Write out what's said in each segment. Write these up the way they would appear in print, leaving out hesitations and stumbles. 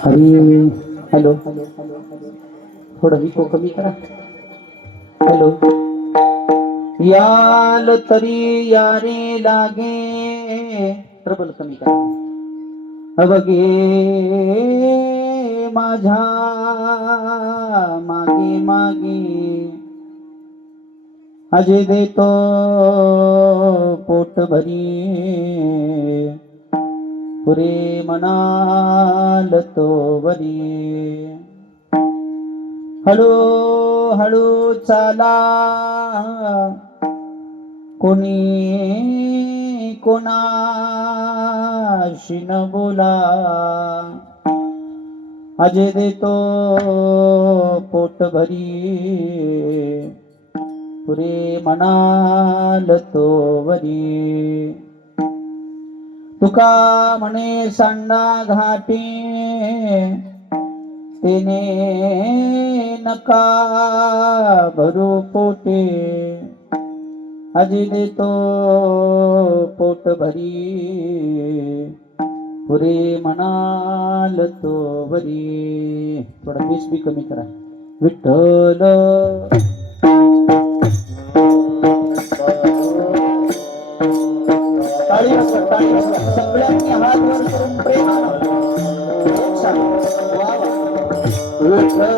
Hari hello, थोडं eco कमी करा. हॅलो, याल तरी यारे लागे, ट्रबल कमी करा. अवगे माझ्या मागे मागे, अजे देतो पोट भरी, पुरे म्हणाल तो वरी. हळू हळू चाला, कोणी कोणाशी न बोला, अजे देतो पोट भरी, पुरे म्हणाल तो वरी. तुका म्हणे सांडा घाटी, तेने नका भरू पोटे, अजी देतो पोट भरी, पुरे म्हणाल तो वरी. थोडा बेस बी कमी करा. विठ्ठल टाळी वाजवा, टाळी वाजवा. सगळ्यांनी हात वर करून प्रेमानं वा वा. विठ्ठल विठ्ठल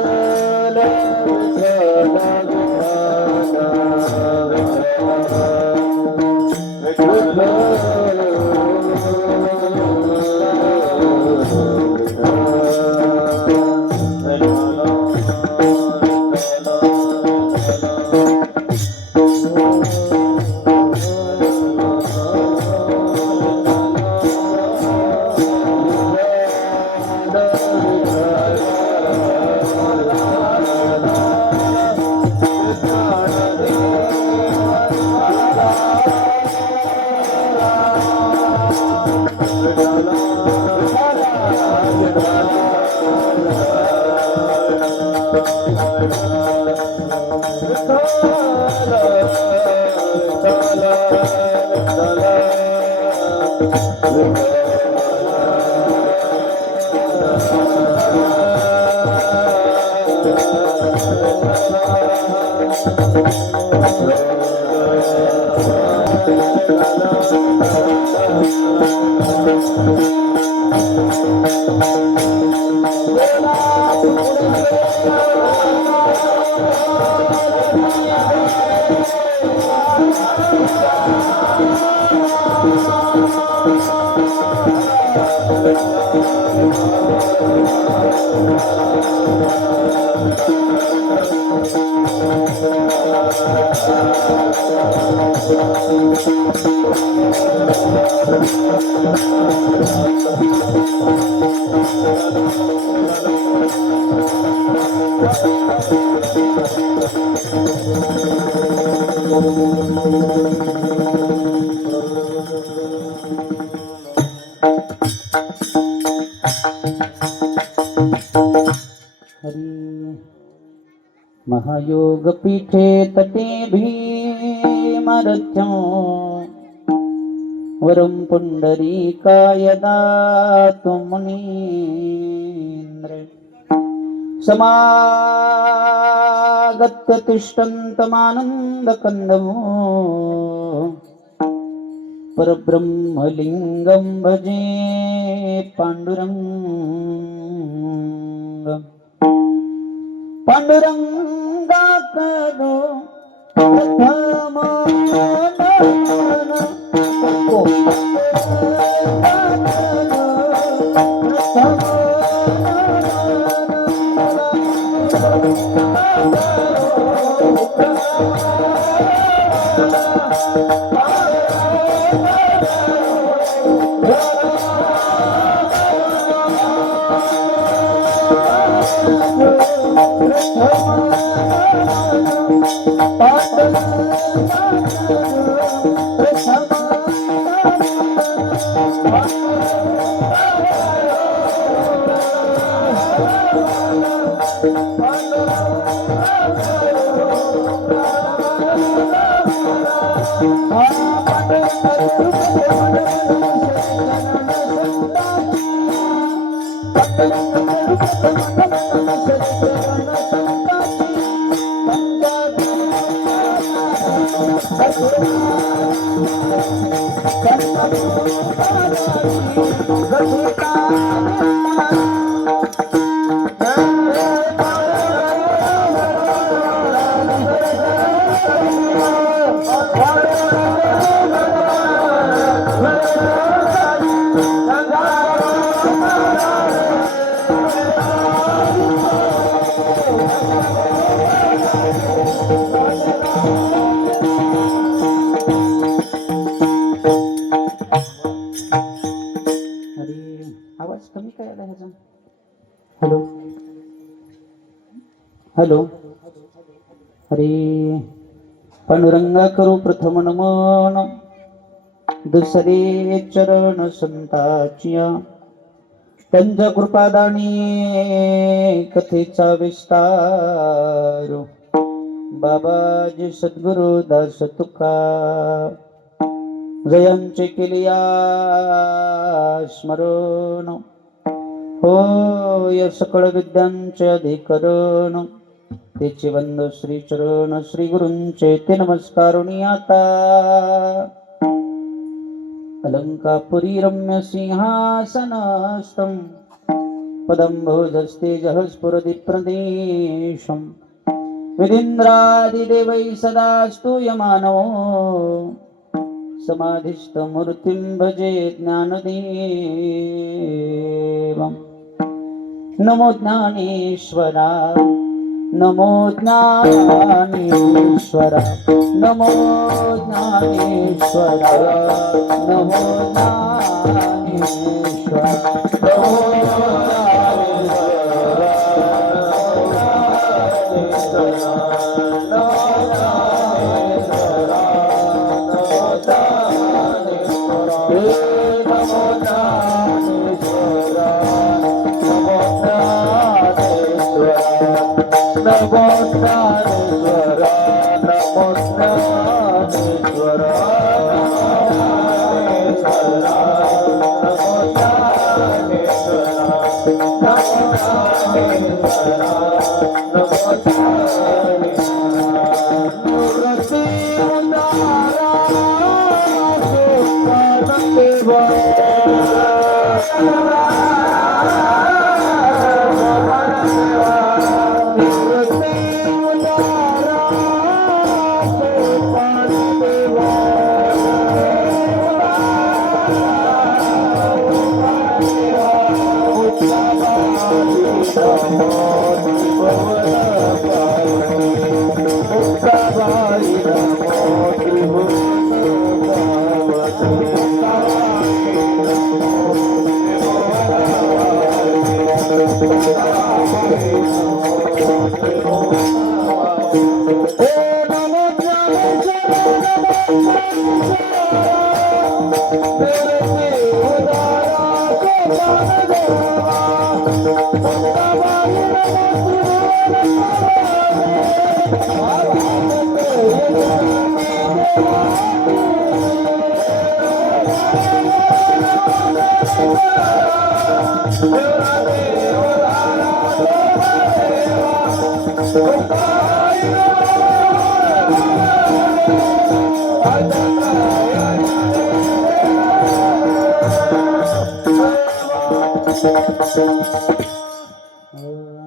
महायोग पीठे तटे भीमरथ्यो, वरम पुंडरीकाय दातु मुनीन्द्र. समागत्य तिष्ठन्तमानन्दकन्दमो, परब्रह्मलिङ्गं भजे पाण्डुरङ्गम्. पांडुरंगा करो प्रथम आवाज कमी काय आला ह्याचा? Hello hello. हरे पांडुरंगा करू प्रथम नमन, दुसरे चरण संताचिया, त्यांच्या कृपादानी कथेचा विस्तार, बाबाजी सद्गुरु दास तुका, जयांचे केलिया स्मरण, हो या सकळ विद्यांचे अधिकरण, तेचे वंद श्री चरण श्री गुरूंचे ते नमस्कारुणी आता, अलंकापुरी रम्य सिंहासनस्थं, पदंभोजस्ते जहस्फुरदीप्रदेशं, विधीन्द्रादिदेवै सदा स्तूयमानो, समाधिस्थमूर्तिं भजे ज्ञानदेवम्. नमो ज्ञानेश्वरा, नमो ज्ञानेश्वरा, नमो ज्ञानेश्वरा, नमो ज्ञानेश्वरा, नमो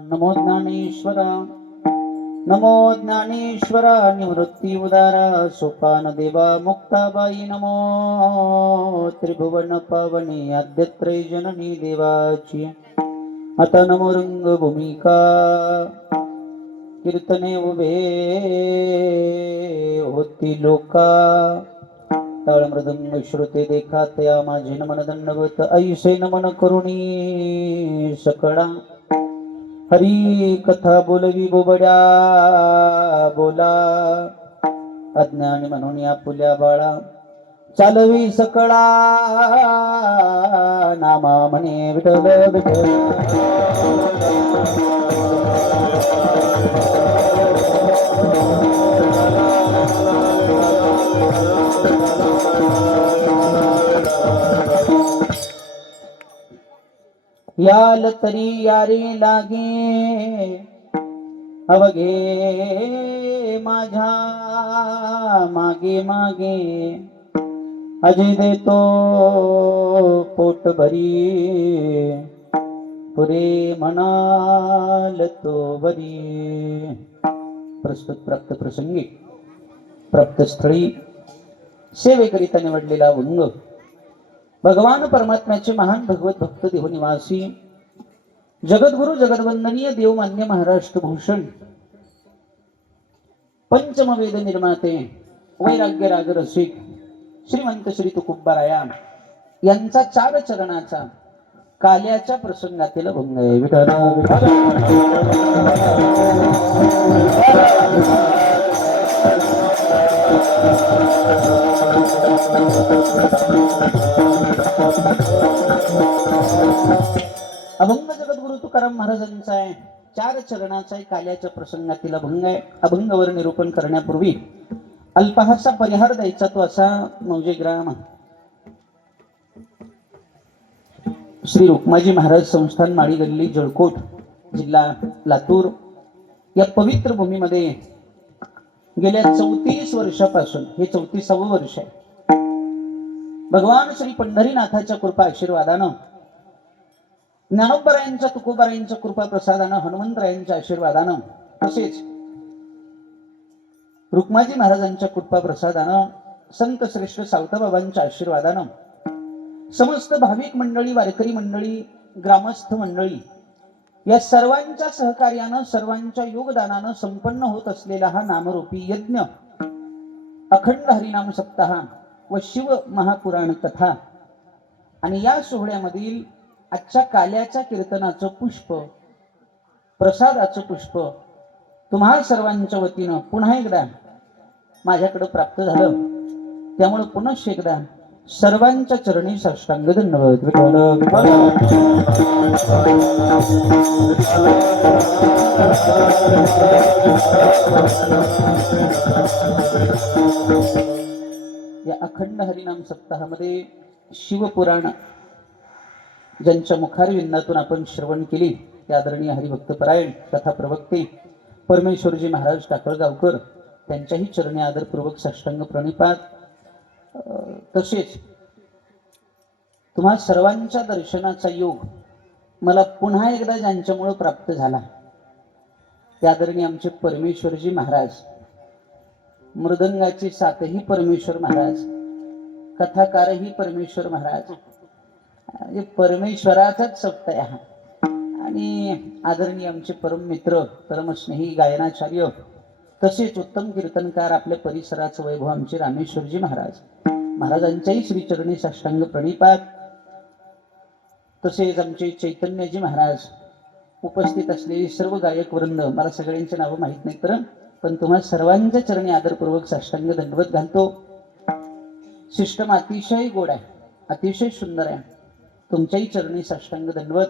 नमो ज्ञानेश्वरा, नमो ज्ञानेश्वरा, निवृत्ती उदारा, सोपान देवा मुक्ताबाई, नमो त्रिभुवन पावनी आद्यत्रय जननी देवाची. आता नमो रंग भूमिका कीर्तने उभे होती लोका, टाळ मृदंग श्रुते देखात या माझे नमन दंडवत, ऐसे नमन करुणी सकळा, हरी कथा बोलवी बोबड्या बोला, अज्ञानी म्हणून या पुल्या बाळा, चालवी सकळा नामा म्हणे विठ्ठल विठ्ठल. याल तरी यारी लागे अवघे माझ्या मागे मागे अजय देतो पोट भरी पुरे म्हणाल तो बरी. प्रस्तुत प्राप्त प्रसंगी प्राप्त स्थळी सेवेकरिता निवडलेला अभंग भगवान परमात्म्याचे महान भगवत भक्त देव निवासी जगद्गुरु जगद्वंदनीय देवमान्य महाराष्ट्र भूषण पंचम वेद निर्माते वैराग्य राग रसिक श्रीमंत श्री तुकोबाराया यांचा 4 चरणाचा काल्याच्या प्रसंगातील अभंग आहे. विठ्ठल अभंग जगद्गुरु तुकाराम महाराजांचा आहे. 4 चरणाचा काल्याच्या प्रसंगातील अभंग आहे. अभंगावर निरूपण करण्यापूर्वी अल्पहासा परिहार द्यायचा तो असा मौजेग्राम श्री रुक्माजी महाराज संस्थान माळी गल्ली जळकोट जिल्हा लातूर या पवित्र भूमीमध्ये गेल्या 34 वर्षापासून हे 34वे वर्ष आहे. भगवान श्री पंढरीनाथाच्या कृपा आशीर्वादानं ज्ञानोबरायांच्या तुकोबारायांच्या कृपा प्रसादानं हनुमंतरायांच्या आशीर्वादानं तसेच रुक्माजी महाराजांच्या कृपा प्रसादानं संत श्रेष्ठ सावताबाबांच्या आशीर्वादानं समस्त भाविक मंडळी वारकरी मंडळी ग्रामस्थ मंडळी या सर्वांच्या सहकार्यानं सर्वांच्या योगदानानं संपन्न होत असलेला हा नामरूपी यज्ञ अखंड हरिनाम सप्ताह व शिव महापुराण कथा आणि या सोहळ्यामधील आजच्या काल्याच्या कीर्तनाचं पुष्प प्रसादाचं पुष्प तुम्हा सर्वांच्या वतीनं पुन्हा एकदा माझ्याकडे प्राप्त झालं. त्यामुळे पुनश्च एकदा सर्वांच्या चरणी साष्टांग दंडवत. या अखंड हरिनाम सप्ताहामध्ये शिवपुराण ज्यांच्या मुखारविंदातून आपण श्रवण केली ते आदरणीय हरिभक्तपरायण कथा प्रवक्ते परमेश्वरजी महाराज टाकळगावकर त्यांच्याही चरणी आदरपूर्वक साष्टांग प्रणिपात. तसेच तुम्हा सर्वांच्या दर्शनाचा योग मला पुन्हा एकदा ज्यांच्यामुळे प्राप्त झाला ते आदरणीय आमचे परमेश्वरजी महाराज, मृदंगाची साथही परमेश्वर महाराज, कथाकारही परमेश्वर महाराज, परमेश्वराचाच सप्ताह हा. आणि आदरणीय आमचे परम मित्र परमस्नेही गायनाचार्य तसेच उत्तम कीर्तनकार आपल्या परिसराचं वैभव आमचे रामेश्वरजी महाराज महाराजांच्याही श्रीचरणी साष्टांग प्रणिपात. तसेच आमचे चैतन्यजी महाराज उपस्थित असलेले सर्व गायक वृंद, मला सगळ्यांची नावं माहित नाही तर पण तुम्हा सर्वांच्या चरणी आदरपूर्वक साष्टांग दंडवत घालतो. सिस्टम अतिशय गोड आहे, अतिशय सुंदर आहे. तुमच्याही चरणी साष्टांग दंडवत.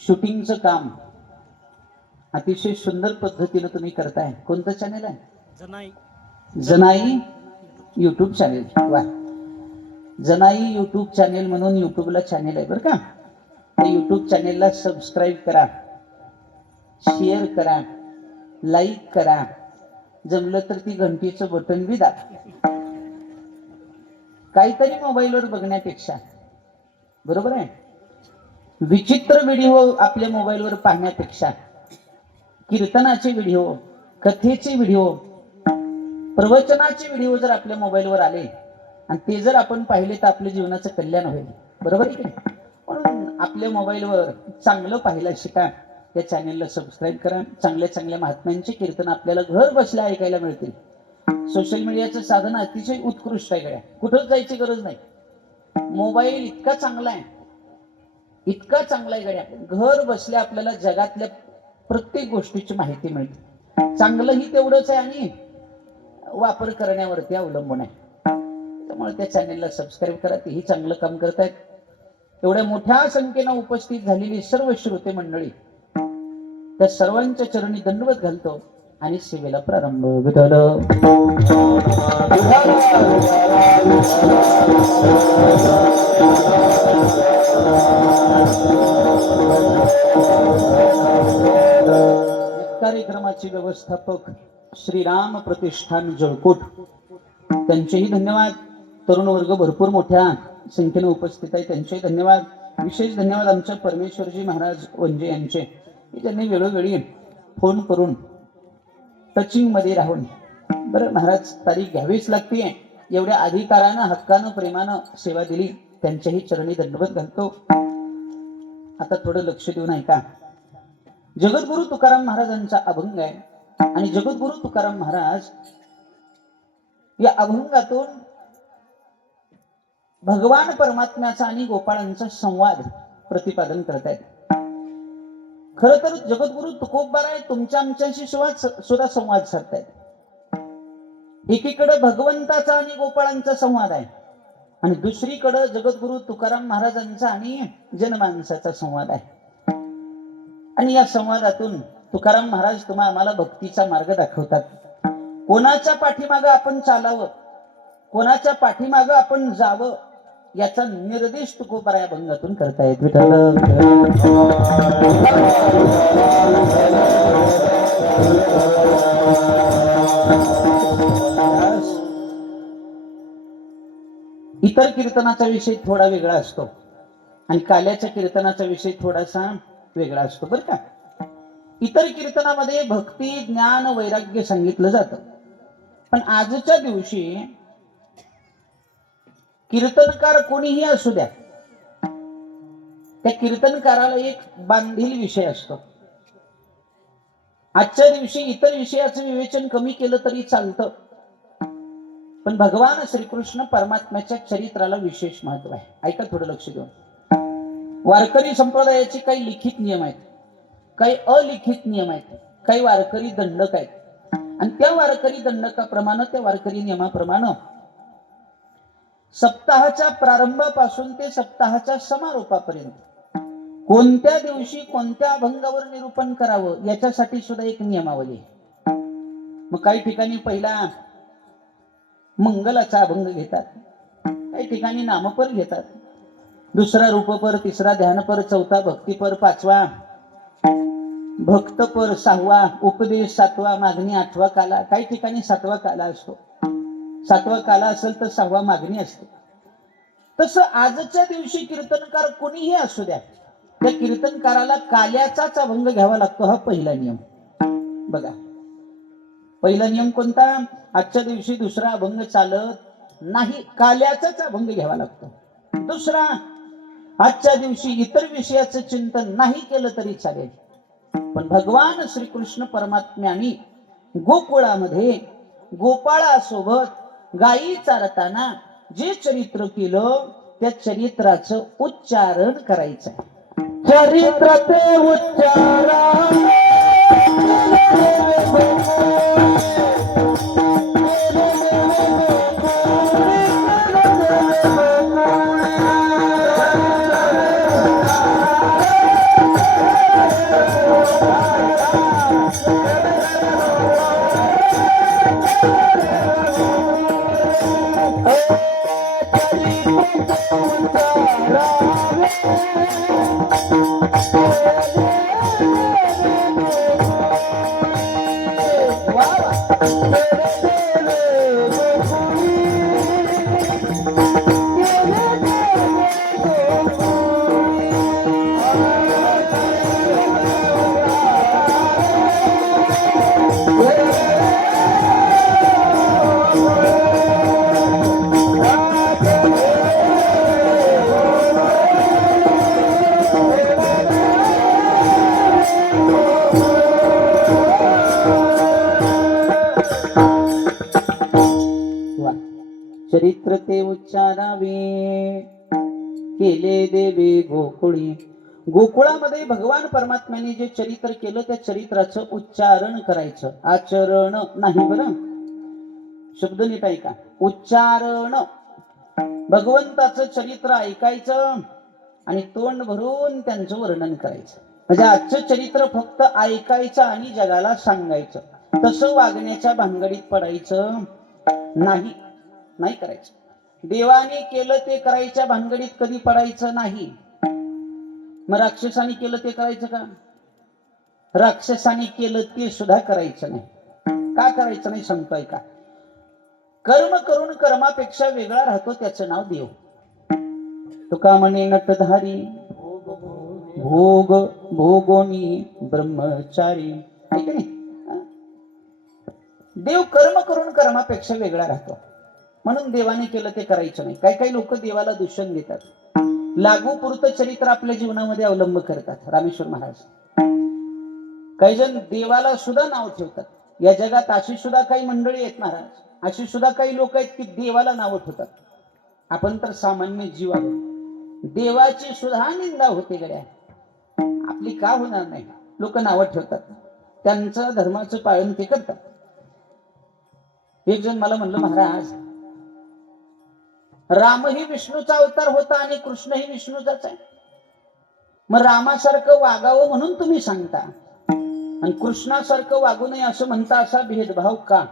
शूटिंगचं काम अतिशय सुंदर पद्धतीने तुम्ही करताय. कोणतं चॅनेल आहे? Janai YouTube channel. वा, जनाई युट्यूब चॅनेल म्हणून युट्यूबला चॅनेल आहे बरं का. त्या युट्यूब चॅनेलला सबस्क्राईब करा, शेअर करा, लाईक करा, जमलं तर ती घंटीचं बटन बी दाबा. काहीतरी मोबाईलवर बघण्यापेक्षा, बरोबर आहे, विचित्र व्हिडिओ आपल्या मोबाईलवर पाहण्यापेक्षा कीर्तनाचे व्हिडिओ, कथेचे व्हिडिओ, प्रवचनाचे व्हिडिओ जर आपल्या मोबाईलवर आले आणि ते जर आपण पाहिले तर आपल्या जीवनाचं कल्याण होईल. बरोबर आहे की? म्हणून आपल्या मोबाईलवर चांगलं पाहायला शिका. या चॅनेलला सबस्क्राईब करा. चांगल्या चांगल्या महात्म्यांचे कीर्तन आपल्याला घर बसल्या ऐकायला मिळतील. सोशल मीडियाचं साधन अतिशय उत्कृष्ट आहे गड्या, कुठंच जायची गरज नाही. मोबाईल इतका चांगला आहे, इतका चांगला आहे गड्या, घर बसल्या आपल्याला जगातल्या प्रत्येक गोष्टीची माहिती मिळते. चांगलंही तेवढंच आहे आणि वापर करण्यावरती अवलंबून आहे. त्यामुळे त्या चॅनेलला सबस्क्राईब करा. तेही चांगलं काम करतायत. एवढ्या मोठ्या संख्येनं उपस्थित झालेली सर्व श्रोते मंडळी त्या सर्वांच्या चरणी दंडवत घालतो. आणि सेवेला प्रारंभ. विठ्ठल कार्यक्रमाचे व्यवस्थापक श्रीराम प्रतिष्ठान जळकोट, त्यांचेही धन्यवाद. तरुण वर्ग भरपूर मोठ्या संख्येने उपस्थित आहे, त्यांचेही धन्यवाद. विशेष धन्यवाद आमच्या परमेश्वरजी महाराज वंजे यांचे, की त्यांनी वेळोवेळी फोन करून टचिंग मध्ये राहून, बरं महाराज तारीख घ्यावीच लागते, एवढ्या अधिकारानं हक्कानं प्रेमानं सेवा दिली, त्यांच्याही चरणी दंडवत घालतो. आता थोडं लक्ष देऊन ऐका. जगद्गुरु तुकाराम महाराजांचा अभंग आहे आणि जगद्गुरु तुकाराम महाराज या अभंगातून भगवान परमात्म्याचा आणि गोपाळांचा संवाद प्रतिपादन करत आहेत. खर तर जगद्गुरु तुकोबाराय तुमच्या आमच्याशी सुद्धा संवाद साधतायत. एकीकडे भगवंताचा आणि गोपाळांचा संवाद आहे आणि दुसरीकडे जगद्गुरु तुकाराम महाराजांचा आणि जनमानसाचा संवाद आहे. आणि या संवादातून तुकाराम महाराज आम्हाला भक्तीचा मार्ग दाखवतात. कोणाच्या पाठीमागं आपण चालावं, कोणाच्या पाठीमागं आपण जावं, याचा निर्देश तुकोबाराय अभंगातून करतायत. विठ्ठल इतर कीर्तनाचा विषय थोडा वेगळा असतो आणि काल्याच्या कीर्तनाचा विषय थोडासा वेगळा असतो बरं का. इतर कीर्तनामध्ये भक्ती, ज्ञान, वैराग्य सांगितलं जातं, पण आजच्या दिवशी कीर्तनकार कोणीही असू द्या, त्या कीर्तनकाराला एक बांधील विषय असतो. आजच्या दिवशी इतर विषयाचं विवेचन कमी केलं तरी चालतं, पण भगवान श्रीकृष्ण परमात्म्याच्या चरित्राला विशेष महत्व आहे. ऐका थोडं लक्ष देऊन. वारकरी संप्रदायाचे काही लिखित नियम आहेत, काही अलिखित नियम आहेत, काही वारकरी दंडक आहेत आणि त्या वारकरी दंडकाप्रमाणे, त्या वारकरी नियमाप्रमाणे सप्ताहाच्या प्रारंभापासून ते सप्ताहाच्या समारोपापर्यंत कोणत्या दिवशी कोणत्या अभंगावर निरूपण करावं याच्यासाठी सुद्धा एक नियमावली आहे. मग काही ठिकाणी पहिला मंगलाचा अभंग घेतात, काही ठिकाणी नामपर घेतात, दुसरा रूपपर, तिसरा ध्यानपर, चौथा भक्तीपर, पाचवा भक्तपर, सहावा उपदेश, सातवा मागणी, आठवा काला. काही ठिकाणी सातवा काला असतो, सातवा काला असेल तर सहावा मागणी असते. तसं आजच्या दिवशी कीर्तनकार कोणीही असू द्या, त्या कीर्तनकाराला काल्याचाच अभंग घ्यावा लागतो. हा पहिला नियम बघा. पहिला नियम कोणता? आजच्या दिवशी दुसरा अभंग चालत नाही, काल्याचाच अभंग घ्यावा लागतो. दुसरा, आजच्या दिवशी इतर विषयाचं चिंतन नाही केलं तरी चालेल, पण भगवान श्रीकृष्ण परमात्म्याने गोकुळामध्ये गोपाळासोबत गायी चारताना जे चरित्र केलं त्या चरित्राचं उच्चारण करायचं. चरित्राचे उच्चारण चरित्र ते उच्चारावे केले देवे गोकुळी. गोकुळामध्ये भगवान परमात्म्याने जे चरित्र केलं त्या चरित्राचं उच्चारण करायचं, आचरण नाही. बरं, शब्द नीट ऐका. उच्चारण, भगवंताचं चरित्र ऐकायचं आणि तोंड भरून त्यांचं वर्णन करायचं. म्हणजे आजचं चरित्र फक्त ऐकायचं आणि जगाला सांगायचं. तसं वागण्याच्या भानगडीत पडायचं नाही, नाही करायचं. देवाने केलं ते करायच्या भानगडीत कधी पडायचं नाही. मग राक्षसाने केलं ते करायचं का? राक्षसाने केलं ते सुद्धा करायचं नाही. का करायचं नाही सांगतोय का? कर्म करून कर्मापेक्षा वेगळा राहतो त्याचं नाव देव. तुका म्हणे नटधारी भोग भोगोनी ब्रह्मचारी. ऐक नाही, देव कर्म करून कर्मापेक्षा वेगळा राहतो म्हणून देवाने केलं ते करायचं नाही. काही काही लोक देवाला दूषण देतात, लागू पुरतं चरित्र आपल्या जीवनामध्ये अवलंब करतात. रामेश्वर महाराज काही जण देवाला सुद्धा नाव ठेवतात. या जगात अशी सुद्धा काही मंडळी आहेत महाराज, अशी सुद्धा काही लोक आहेत की देवाला नाव ठेवतात. आपण तर सामान्य जीव आहोत, देवाची सुद्धा निंदा होते गड्या. आपली का होणार नाही? लोक नाव ठेवतात, त्यांचं धर्माचं पालन ते करतात. एक जण मला म्हणलं, महाराज रामही विष्णूचा अवतार होता आणि कृष्णही विष्णूचाच आहे. मग रामासारखं वागावं म्हणून तुम्ही सांगता आणि कृष्णासारखं वागू नये असं म्हणता, असा भेदभाव का?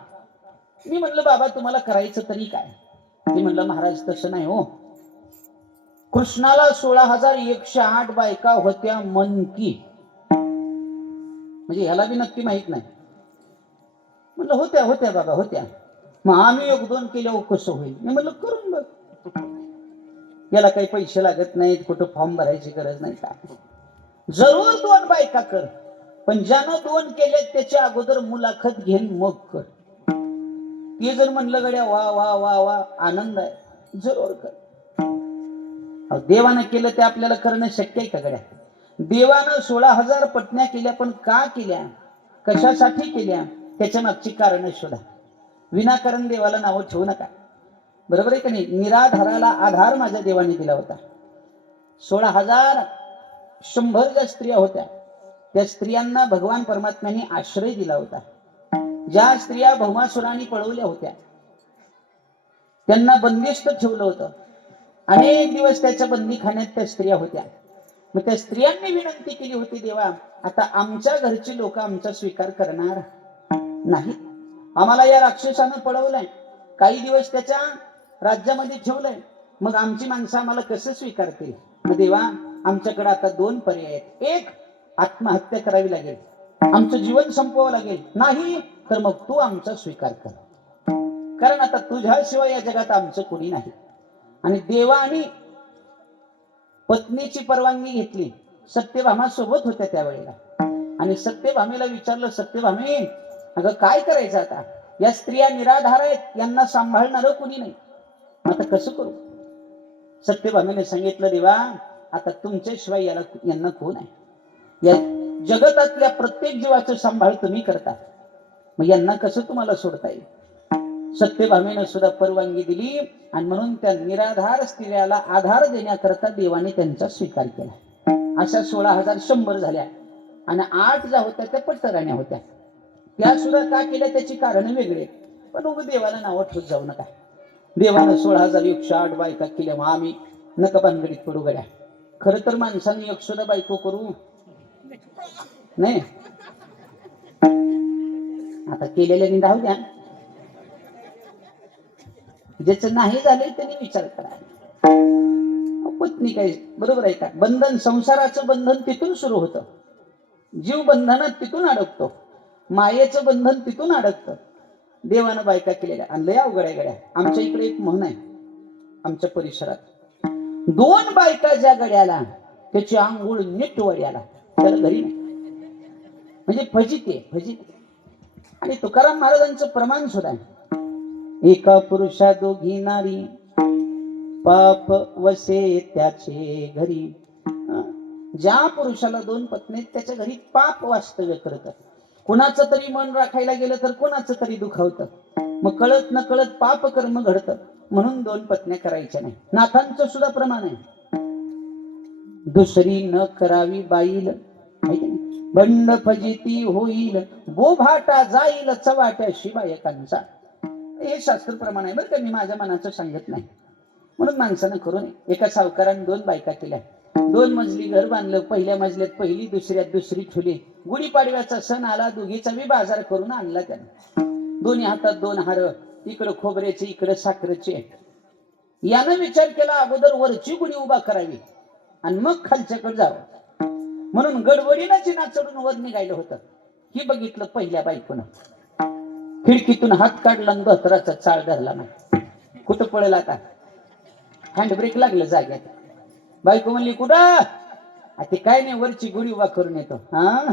मी म्हणलं, बाबा तुम्हाला करायचं तरी काय? ते म्हणलं, महाराज तसं नाही हो. कृष्णाला 16,108 बायका होत्या मन की. म्हणजे ह्याला बी नक्की माहित नाही. म्हणलं होत्या होत्या बाबा होत्या. मग आम्ही 1-2 केल्यावर कसं होईल? मी म्हणलं करून बघ, याला काही पैसे लागत नाहीत, कुठं फॉर्म भरायची गरज नाही का. जरूर 2 बायका कर, पण ज्यानं 2 केले त्याच्या अगोदर मुलाखत घेऊन मग कर. ते जर म्हणलं गड्या वा वा वा वा आनंद आहे, जरूर कर. देवानं केलं ते आपल्याला करणं शक्य आहे का गड्या? देवानं 16,000 पत्न्या केल्या, पण का केल्या, कशासाठी केल्या, त्याच्या मागची कारण शोधा. विनाकारण देवाला नाव ठेवू नका. बरोबर आहे का नाही? निराधाराला आधार माझ्या देवाने दिला होता. 16,100 ज्या स्त्रिया होत्या त्या स्त्रियांना भगवान परमात्म्याने आश्रय दिला होता. ज्या स्त्रिया भौमासुराने पळवल्या होत्या त्यांना बंदिस्त ठेवलं होतं. अनेक दिवस त्याच्या बंदीखान्यात त्या स्त्रिया होत्या. मग त्या स्त्रियांनी विनंती केली होती, देवा आता आमच्या घरची लोक आमचा स्वीकार करणार नाही. आम्हाला या राक्षसानं पळवलंय, काही दिवस त्याच्या राज्यामध्ये ठेवलंय, मग आमची माणसं आम्हाला कसं स्वीकारतील? मग देवा आमच्याकडे आता 2 पर्याय आहेत. एक, आत्महत्या करावी लागेल, आमचं जीवन संपवावं लागेल. नाही तर मग तू आमचा स्वीकार कर, कारण आता तुझ्याशिवाय या जगात आमचं कोणी नाही. आणि देवाने पत्नीची परवानगी घेतली. सत्यभामा सोबत होत्या त्यावेळेला. आणि सत्यभामेला विचारलं, सत्यभामे अगं काय करायचं आता? या स्त्रिया निराधार आहेत, यांना सांभाळणार कोणी नाही, आता कसं करू? सत्यभामेने सांगितलं, देवा आता तुमच्याशिवाय यांना कोण आहे? या जगतातल्या प्रत्येक जीवाचं सांभाळ तुम्ही करता, मग यांना कसं तुम्हाला सोडता येईल? सत्यभामेनं सुद्धा परवानगी दिली आणि म्हणून त्या निराधार स्त्रियाला आधार देण्याकरता देवाने त्यांचा स्वीकार केला. अशा 16,100 झाल्या आणि 8 ज्या होत्या त्या पट्टराण्या होत्या. त्या सुद्धा का केल्या त्याची कारण वेगळे, पण उग देवाला नाव ठेवत जाऊ नका. देवानं 16,108 बायका केल्या, मग आम्ही नका भानगडीत पडू गड्या. खर तर माणसाने 100 बायको करू नाही. आता केलेल्या निंदाव द्या, ज्याचं नाही झालंय त्यांनी विचार करा. पत्नी काय बरोबर आहे का? बंधन, संसाराचं बंधन तिथून सुरू होतं. जीव बंधनात तिथून अडकतो, मायेचं बंधन तिथून अडकतं. देवानं बायका केलेल्या आणि लय अवघड आहे गड्या. आमच्या इकडे एक म्हण आहे, आमच्या परिसरात 2 बायका ज्या गड्याला त्याची आंघोळ नीट वड्याला, त्याला घरी नाही, म्हणजे फजिती फजिती. आणि तुकाराम महाराजांचं प्रमाण सुद्धा आहे, एका पुरुषा 2 नारी, पाप वसे त्याचे घरी. ज्या पुरुषाला 2 पत्नी त्याच्या घरी पाप वास्तव्य करतात. कुणाचं तरी मन राखायला गेलं तर कोणाचं तरी दुखावतं, मग कळत न कळत पाप कर्म घडतं. म्हणून 2 पत्न्या करायच्या नाही. नाथांचं सुद्धा प्रमाण आहे, दुसरी न करावी बाईल, बंड फजिती होईल, बोभाटा जाईल चवाट्या शिवायकांचा. हे शास्त्र प्रमाण आहे बरं का, मी माझ्या मनाचं सांगत नाही. म्हणून माणसानं करू नये. एका सावकाराने 2 बायका केल्या 2 मजली घर बांधलं. पहिल्या मजल्यात पहिली, दुसऱ्यात दुसरी ठेवली. गुढीपाडव्याचा सण आला, दोघीचा बी बाजार करून आणला त्यानं. दोन्ही हातात 2 हार, इकडे खोबऱ्याचे इकडे साखरेचे. यानं विचार केला अगोदर वरची गुढी उभा करावी आणि मग खालच्याकडे जावं. म्हणून गडबडीनं चिना चढून वर निघायला होतं. ही बघितलं पहिल्या बायकोनं. खिडकीतून हात काढला आणि धोतराचा चाळ धरला नाही. कुठं पळेल आता? हँडब्रेक लागलं जाग्यात. बायको म्हणली कुठं? ते काय नाही, वरची गुढी उभा करून येतो. हा,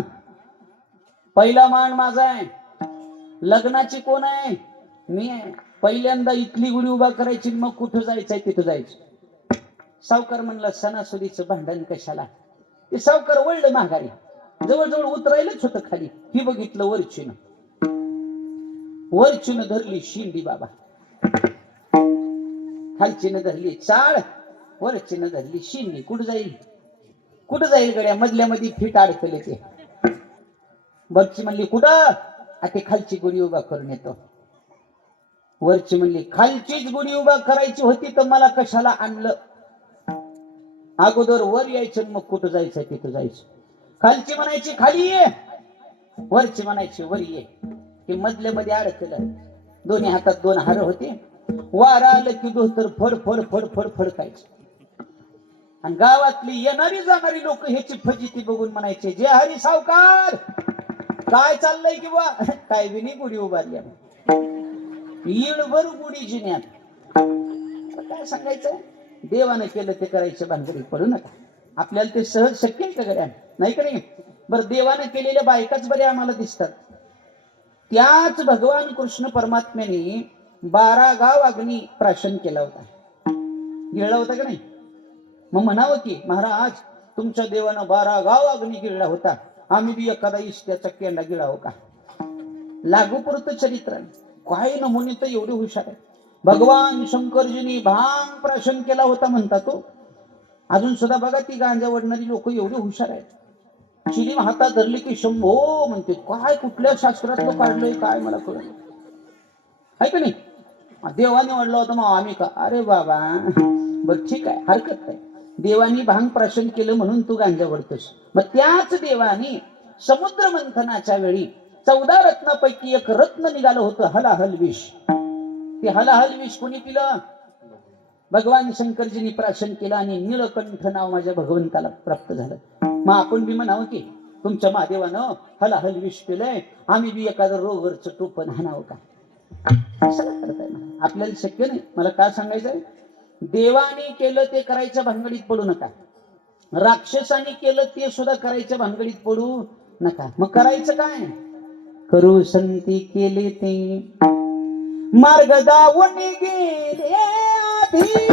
पहिला मान माझा आहे. लग्नाची कोण आहे? मी आहे. पहिल्यांदा इथली गुढी उभा करायची, मग कुठं जायचंय तिथं जायचं. सावकार म्हणला सणासुदीचं भांडण कशाला? ते सावकार वळलं माघारी. जवळजवळ उतरायलाच होतं खाली. ही बघितलं वरचीनं. वरचीनं धरली शिंडी बाबा, खालचीनं धरली चाळ, वरचीनं धरली शिंडी. कुठं जाईल? कुठं जाईल गड्या? मधल्यामध्ये फिट अडकले ते. वरची म्हणली कुठं? ते खालची गुढी उभा करून येतो. वरची म्हणली खालचीच गुढी उभा करायची होती तर मला कशाला आणलं? अगोदर वर यायचं, मग कुठं जायचं तिथं जायचं. खालची म्हणायची खाली ये, वरची म्हणायची वर ये. हे मधल्यामध्ये अडकलं. दोन्ही हातात 2 हार होते. वारा आलं की धोतर फड फड फड फड फडकायचं. आणि गावातली येणारी जाणारी लोक ह्याची फजिती बघून म्हणायचे जे हरी सावकार, काय चाललंय की बा? काय विनी गुढी उभारली, येळभर गुढी जिन्यात. काय सांगायचं? देवानं केलं ते करायचं भानगडीत पडू नका. आपल्याला ते सहज शक्य आहे का गड्या? नाही का नाही? बरं, देवानं केलेल्या बायकाच बरे आम्हाला दिसतात. त्याच भगवान कृष्ण परमात्म्याने 12 गाव अग्नी प्राशन केला होता. गिळला होता का नाही? मग म्हणावं की महाराज तुमच्या देवानं 12 गाव अग्नी गिळला होता, आम्ही बी एखादा इष्ट्याचा केंडा गिळावं का? लागू पुरतं चरित्र. काय नमुने तर एवढे हुशार आहे. भगवान शंकरजींनी भांग प्राशन केला होता म्हणतात तो. अजून सुद्धा बघा ती गांजा ओढणारी लोक एवढे हुशार आहेत. चिलीम हातात धरली की शंभो म्हणते. काय कुठल्या शास्त्रातलं काढलंय काय मला कळलं आहे का नाही? देवाने वाढला होता मग आम्ही का? अरे बाबा बर ठीक आहे, हरकत नाही. देवानी भांग प्राशन केलं म्हणून तू गांजा ओढतोस. मग त्याच देवानी समुद्र मंथनाच्या वेळी 14 रत्नापैकी एक रत्न निघालं होतं, हलाहल विष. ते हलाहल विष कोणी पिलं? भगवान शंकरजींनी प्राशन केलं आणि नीलकंठ नाव माझ्या भगवंताला प्राप्त झालं. मग आपण बी म्हणावं की तुमच्या महादेवानं हलाहल विष पिलंय, आम्ही बी एखादं रोवरचं टोपण हाणावं का? करताय आपल्याला शक्य नाही. मला काय सांगायचंय? देवाने केलं ते करायच्या भानगडीत पडू नका. राक्षसाने केलं ते सुद्धा करायच्या भानगडीत पडू नका. मग करायचं काय? करू संती केले ते मार्ग दावून गेले आधी.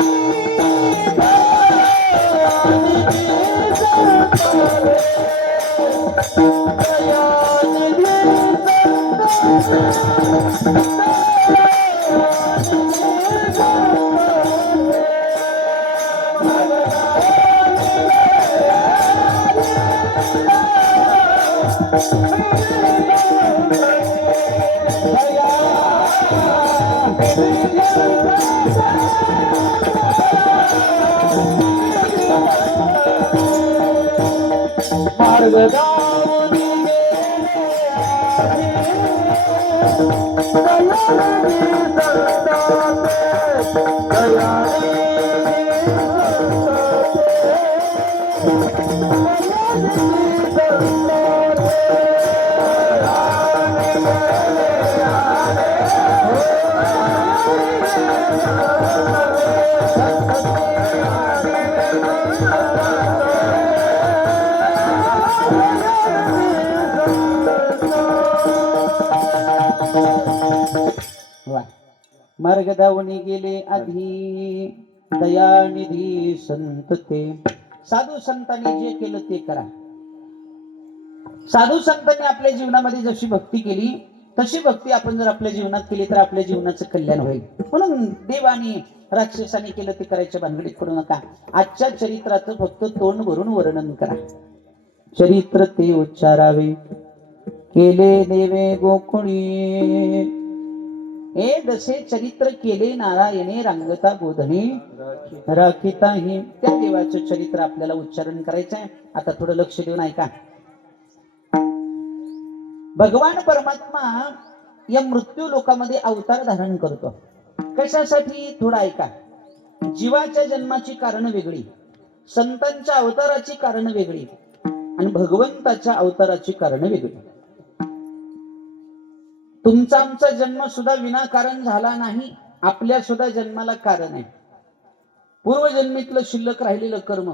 मार्ग दावणी गेले आधी दयानिधी संत ते. साधू संतांनी जे केलं ते करा. साधू संतांनी आपल्या जीवनामध्ये जशी भक्ती केली तशी भक्ती आपण जर आपल्या जीवनात केली तर आपल्या जीवनाचं कल्याण होईल. म्हणून देवानी राक्षसाने केलं ते करायच्या भानगडीत पडू नका. आजच्या चरित्राचं फक्त तोंड भरून वर्णन करा. चरित्र ते उच्चारावे केले देवे गोकुळी. हे जसे चरित्र केले नारायणे रांगता गोधने राखिता ही, त्या देवाचं चरित्र आपल्याला उच्चारण करायचं आहे. आता थोडं लक्ष देऊन ऐका. भगवान परमात्मा या मृत्यू लोकामध्ये अवतार धारण करतो. कशासाठी? थोडं ऐका. जीवाच्या जन्माची कारण वेगळी, संतांच्या अवताराची कारण वेगळी आणि भगवंताच्या अवताराची कारण वेगळी. तुमचा आमचा जन्म सुद्धा विनाकारण झाला नाही. आपल्या सुद्धा जन्माला कारण आहे. पूर्वजन्मीतलं शिल्लक राहिलेलं कर्म,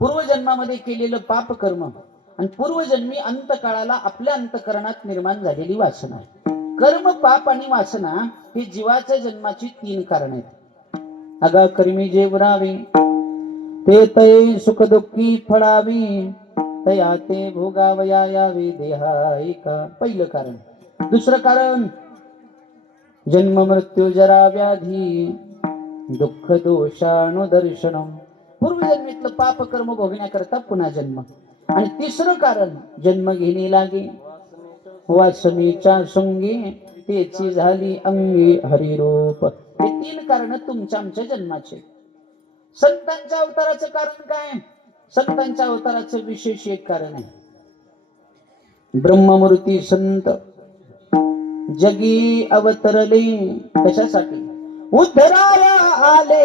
पूर्वजन्मामध्ये केलेलं पाप कर्म आणि पूर्वजन्मी अंतकाळाला आपल्या अंतकरणात निर्माण झालेली वासना. कर्म, पाप आणि वासना हे जीवाच्या जन्माची 3 कारण आहेत. अगा कर्मी जे उरावे ते तय सुख दुःखी फळावे, तया ते भोगावया यावे देहायका. पहिलं कारण. दुसरं कारण जन्म मृत्यू जरा व्याधी दुःख दोषानुदर्शनम. पूर्वजन्मीतलं पाप कर्म भोगण्याकरता पुन्हा जन्म. आणि तिसरं कारण जन्म घेणे लागे वासनेच्या संगी त्याची झाली अंगी हरिरूप. हे 3 कारण तुमच्या आमच्या जन्माचे. संतांच्या अवताराचं कारण काय? संतांच्या अवताराचं विशेष एक कारण आहे. ब्रह्ममूर्ती संत जगी अवतरले. कशासाठी? उद्धराया आले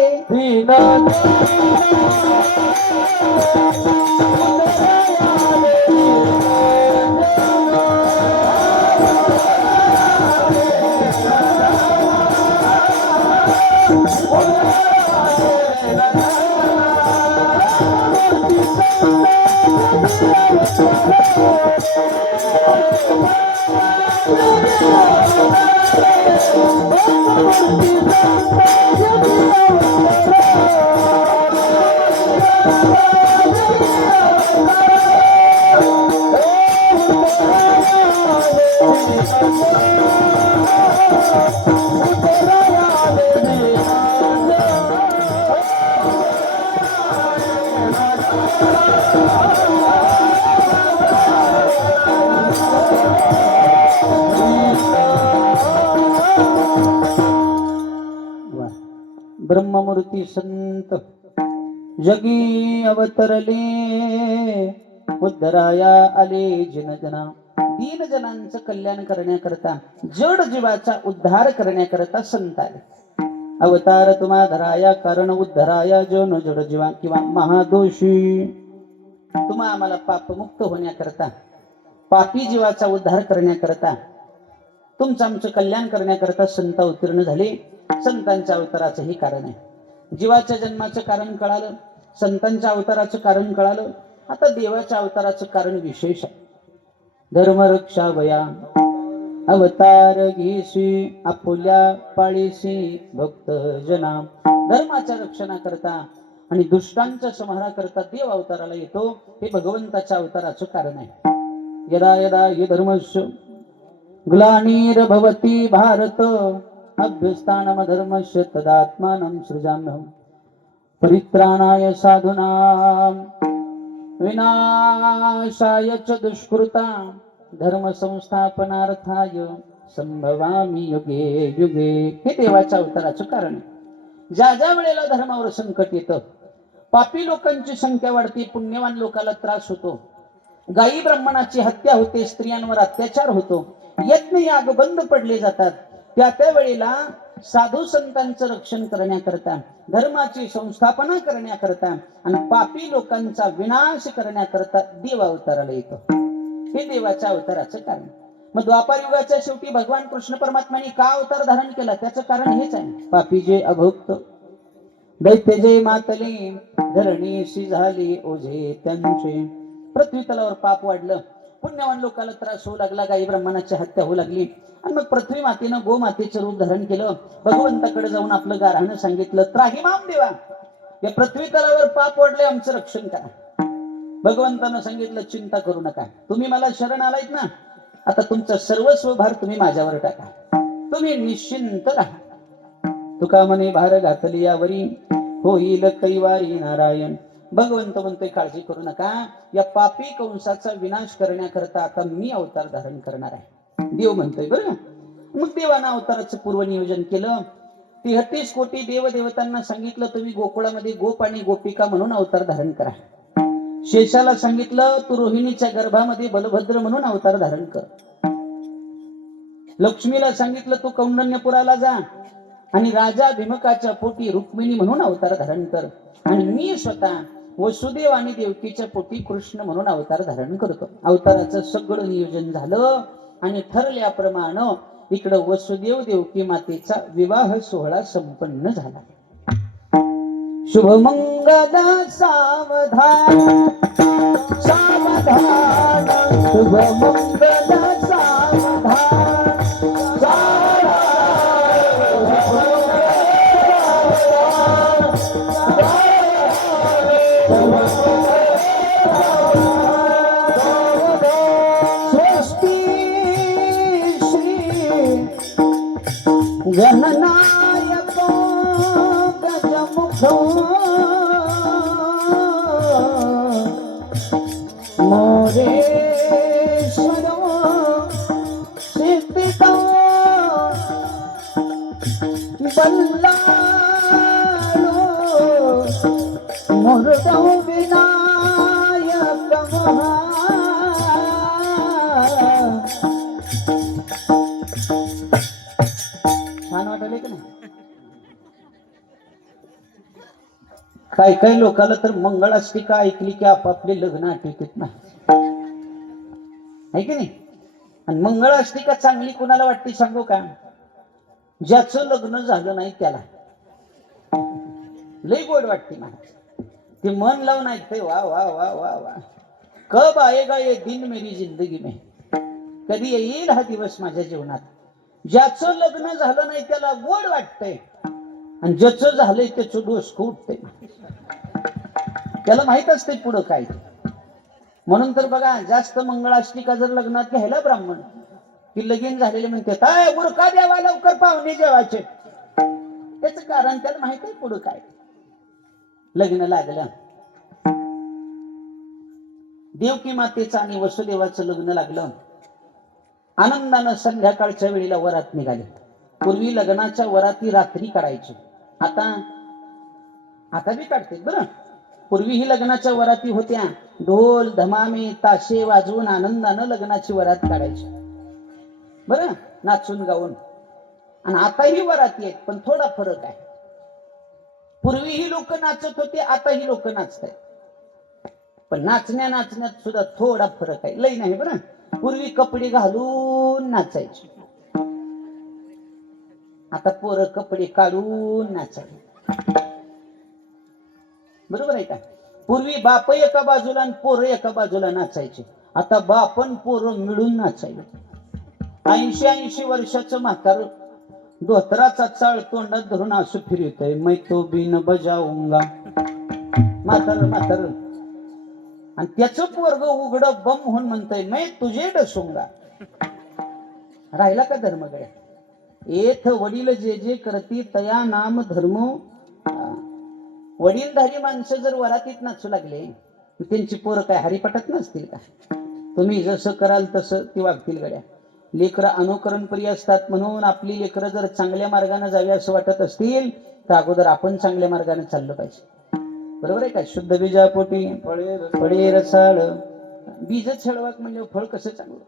ब्रह्ममूर्ती संत जगी अवतरले उद्धराया आले जनजना. 3 जणांचं कल्याण करण्याकरता, जड जीवाचा उद्धार करण्याकरता संत आले. अवतार तुम्हा धराया कारण उद्धराया जन जड जीवा किंवा महादोषी. तुम्हा आम्हाला पापमुक्त होण्याकरता, पापी जीवाचा उद्धार करण्याकरता, तुमचं आमचं कल्याण करण्याकरता संत अवतीर्ण झाले. संतांच्या अवताराचं हे कारण आहे. जीवाच्या जन्माचं कारण कळालं, संतांच्या अवताराचं कारण कळालं. आता देवाच्या अवताराचं कारण विशेष आहे. धर्मरक्षा वया अवतार घेशी आपुल्या पाळीशी भक्त जना. धर्माच्या रक्षणाकरता आणि दुष्टांच्या संहाराकरता देव अवताराला येतो. हे भगवंताच्या अवताराचं कारण आहे. यदा यदा हि धर्मस्य ग्लानिर्भवति भारत अभ्यस्तानम धर्मस्य तदात्मानं सृजाम्यहम् परित्राणाय साधूनां विनाशाय च दुष्कृतां धर्म संस्थापनार्थाय संभवामि युगे युगे. हे देवाच्या अवताराचं कारण आहे. ज्या ज्या वेळेला धर्मावर संकट येतं, पापी लोकांची संख्या वाढते, पुण्यवान लोकांना त्रास होतो, गायी ब्राह्मणाची हत्या होते, स्त्रियांवर अत्याचार होतो, यज्ञ याग बंद पडले जातात, त्या वेळेला साधू संतांचं रक्षण करण्याकरता, धर्माची संस्थापना करण्याकरता आणि पापी लोकांचा विनाश करण्याकरता देव अवताराला येतो. हे देवाच्या अवताराचं कारण. मग द्वापार युगाच्या शेवटी भगवान कृष्ण परमात्म्याने का अवतार धारण केला? त्याचं कारण हेच आहे. पापी जे अभुक्त दैत्य जे मातले धरणीशी झाली ओझे त्यांचे. पृथ्वी तलावर पाप वाढलं, पुण्यवान लोकांना त्रास होऊ लागला, गाई ब्राह्मणाची हत्या होऊ लागली आणि मग पृथ्वी मातेनं गोमातेचं रूप धारण केलं. भगवंताकडे जाऊन आपलं गाऱ्हाणं सांगितलं, त्राहिमाम देवा, या पृथ्वी तलावर पाप वाढले, आमचं रक्षण करा. भगवंतानं सांगितलं, चिंता करू नका, तुम्ही मला शरण आलायत ना, आता तुमचा सर्वस्व भार तुम्ही माझ्यावर टाका, तुम्ही निश्चिंत राहा. तुका म्हणे भार घातली यावरी होईल कैवारी नारायण. भगवंत म्हणतोय, काळजी करू नका, या पापी कंसाचा विनाश करण्याकरता आता मी अवतार धारण करणार आहे. देव म्हणतोय बरं. मग देवानं अवताराचं पूर्वनियोजन केलं. 33 कोटी देवदेवतांना सांगितलं तुम्ही गोकुळामध्ये गोप आणि गोपिका म्हणून अवतार धारण करा. शेषाला सांगितलं तू रोहिणीच्या गर्भामध्ये बलभद्र म्हणून अवतार धारण कर. लक्ष्मीला सांगितलं तू कौंडण्यपुराला जा आणि राजा भीमकाच्या पोटी रुक्मिणी म्हणून अवतार धारण कर. आणि मी स्वतः वसुदेव आणि देवकीच्या पोटी कृष्ण म्हणून अवतार धारण करतो. अवताराचं सगळं नियोजन झालं आणि ठरल्याप्रमाणे इकडं वसुदेव देवकी मातेचा विवाह सोहळा संपन्न झाला. शुभमंगल सावधान सावधान शुभमंगल सावधान गणनायक गजमुख मोरेश्वर सिद्धित बल्लाळो मुरुडो विनायक छान वाटले का नाही? काही काही लोकांना तर मंगळाष्टिका ऐकली की आपापले लग्न आठवतात ना, आहे की नाही? आणि मंगळाष्टिका चांगली कोणाला वाटते सांगू का? ज्याचं लग्न झालं नाही त्याला लई गोड वाटते ना. ते मन लावून ऐकते वा वा वा वा वा. कब आएगा ये दिन मेरी जिंदगी में, कधी येईल हा दिवस माझ्या जीवनात. ज्याचं लग्न झालं नाही त्याला गोड वाटतंय आणि ज्याचं झालंय त्याचं दोष उठतंय. त्याला माहित असते पुढं काय. म्हणून तर बघा जास्त मंगळाष्टिका जर लग्नात घ्यायला ब्राह्मण की लगीन झालेले म्हणते काय उरका द्यावा लवकर पाहुणे जेवायचे. त्याच कारण त्याला माहित आहे पुढं काय. लग्न लागलं, देवकी मातेचं आणि वसुदेवाचं लग्न लागलं. आनंदानं संध्याकाळच्या वेळेला वरात निघाली. पूर्वी लग्नाच्या वराती रात्री काढायची, आता बी काढते बरं. पूर्वी ही लग्नाच्या वराती होत्या. ढोल धमामे ताशे वाजवून आनंदानं लग्नाची वरात काढायची बरं, नाचून गाऊन. आणि आता ही वराती आहेत पण थोडा फरक आहे. पूर्वी ही लोक नाचत होते, आता ही लोक नाचत आहेत. पण नाचण्यात सुद्धा थोडा फरक आहे, लई नाही बरं. पूर्वी कपडे घालून नाचायचे, आता पोरं कपडे काढून नाचायचे. बरोबर आहे का? पूर्वी बाप एका बाजूला आणि पोरं एका बाजूला नाचायचे, आता बापन पोरं मिळून नाचायचे. 80-80 वर्षाचं म्हातार धोतराचा चाळ तोंडात धरून असं फिरतय, मै तो बिन बजाऊंगा. म्हातार आणि त्याचं पोरग उघड बम म्हणून म्हणतय मै तुझे डसूंगा. राहिला का धर्मगड्या? एथ वडील जे जे करती तया नाम धर्म. वडीलधारी माणसं जर वरातीत नाचू लागले त्यांची पोरं काय हरिपाठात नसतील का? तुम्ही जसं कराल तसं ती वागतील गड्या. लेकरं अनुकरण प्रिय असतात म्हणून आपली लेकरं जर चांगल्या मार्गाने जावी असं वाटत असतील तर अगोदर आपण चांगल्या मार्गाने चाललं पाहिजे. बरोबर आहे का? शुद्ध बीजापोटी फळे रसाळ. बीजच छळवाक म्हणजे फळ कसं चांगलं?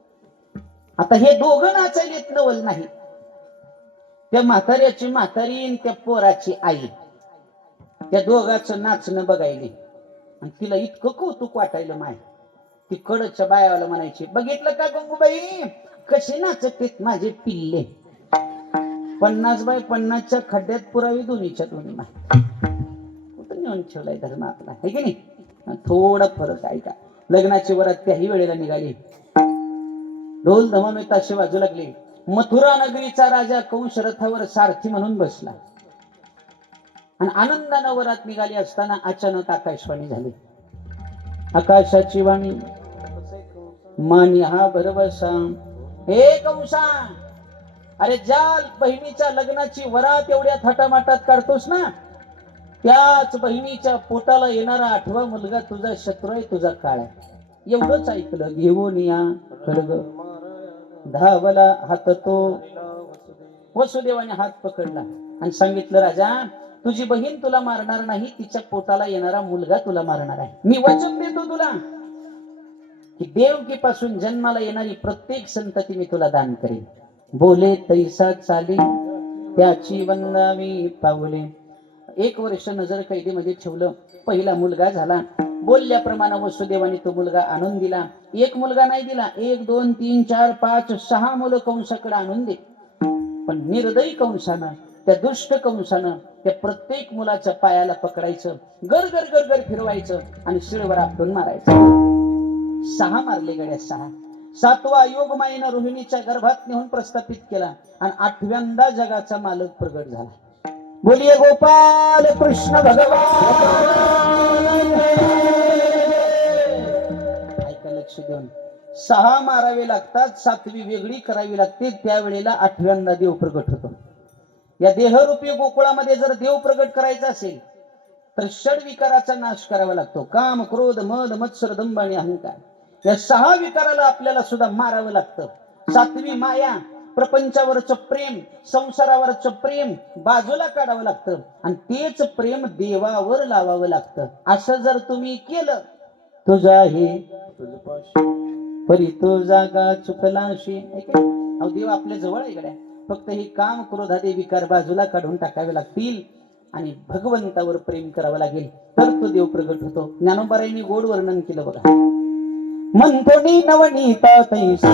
आता हे दोघं नाचायला येत नवल नाही. त्या म्हाताऱ्याची म्हातारी आणि त्या पोराची आई, त्या दोघांचं नाचणं बघायले आणि तिला इतकं कौतुक वाटायला. माय ती कडच्या बायाला म्हणायची, बघितलं का गंगूबाई कसे नाचत माझे पिल्ले. 50x50च्या खड्ड्यात पुरावी दोन्हीच्या दोन्ही. माय कुठं नेऊन ठेवलाय धर्म आपला, आहे की नाही? थोडा फरक आहे का? लग्नाची वरात त्याही वेळेला निघाली. ढोल धमामे ताशे वाजू लागले. मथुरा नगरीचा राजा कंस रथावर सारथी म्हणून बसला आणि आनंदानं वरात निघाली असताना अचानक आकाशवाणी झाली. आकाशाची वाणी मानी हा भरवसा. हे कंसा, अरे ज्या बहिणीच्या लग्नाची वरात एवढ्या थाटामाटात काढतोस ना, त्याच बहिणीच्या पोटाला येणारा 8वा मुलगा तुझा शत्रू आहे, तुझा काळ आहे. एवढंच ऐकलं. घेऊन या खडग धावला हात तो वसुदेवाने हात पकडला आणि सांगितलं, राजा तुझी बहीण तुला मारणार नाही, तिच्या पोटाला येणारा मुलगा तुला मारणार आहे. मी वचन देतो तुला की देवकीपासून जन्माला येणारी प्रत्येक संतती मी तुला दान करेन. बोले तैसा चाले त्याची वंदावी पावले. 1 वर्ष नजर कैदीमध्ये ठेवलं. पहिला मुलगा झाला. बोलल्याप्रमाणे वसुदेवाने तो मुलगा आणून दिला. एक मुलगा नाही दिला, 1 2 3 4 5 6 मुलं कंसाकडे आणून दे. पण निर्दयी कंसानं, त्या दुष्ट कंसानं त्या प्रत्येक मुलाच्या पायाला पकडायचं, गर गर गर गर फिरवायचं आणि शिळवर आपटून मारायचं. 6 मारले गड्या, 6. 7वा योगमायेनं रोहिणीच्या गर्भात नेऊन प्रस्थापित केला आणि 8व्यांदा जगाचा मालक प्रगट झाला. बोलिये गोपाल कृष्ण भगवान. ऐका लक्ष देऊन, 6 मारावे लागतात, 7वी वेगळी करावी लागते. त्यावेळेला 8व्यांदा देव प्रगट होतो. या देहरूपी गोकुळामध्ये जर देव प्रगट करायचा असेल तर षड विकाराचा नाश करावा लागतो. काम, क्रोध, मद, मत्सर, दंभ आणि अहंकार. या 6 विकाराला आपल्याला सुद्धा मारावं लागतं. 7वी माया, प्रपंचावरचं प्रेम, संसारावरचं प्रेम बाजूला काढावं लागतं आणि तेच प्रेम देवावर लावावं लागतं. असं जर तुम्ही केलं, तुझा हे परी तो जागा चुकलाशी. अहो देव आपल्या जवळ आहे गड्या. फक्त हे काम, क्रोधादी विकार बाजूला काढून टाकावे लागतील आणि भगवंतावर प्रेम करावं लागेल, तर तो देव प्रगट होतो. ज्ञानोबारायांनी गोड वर्णन केलं बघा. मंथनी नवनीता तैसे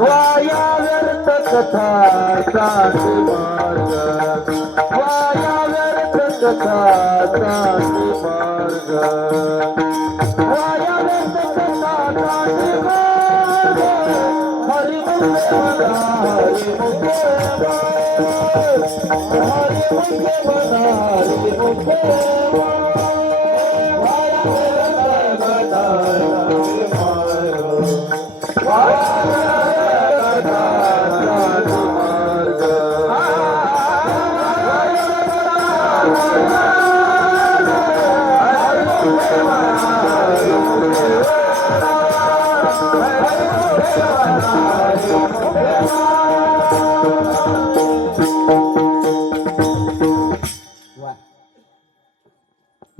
वाया व्यर्थ कथा चांदी मार्ग, वाया व्यर्थ कथा चांदी मार्ग, वाया व्यर्थ कथा चांदी मार्ग. हरि मुखे मना, हरि मुखे मना, हरि मुखे मना, हरि मुखे मना.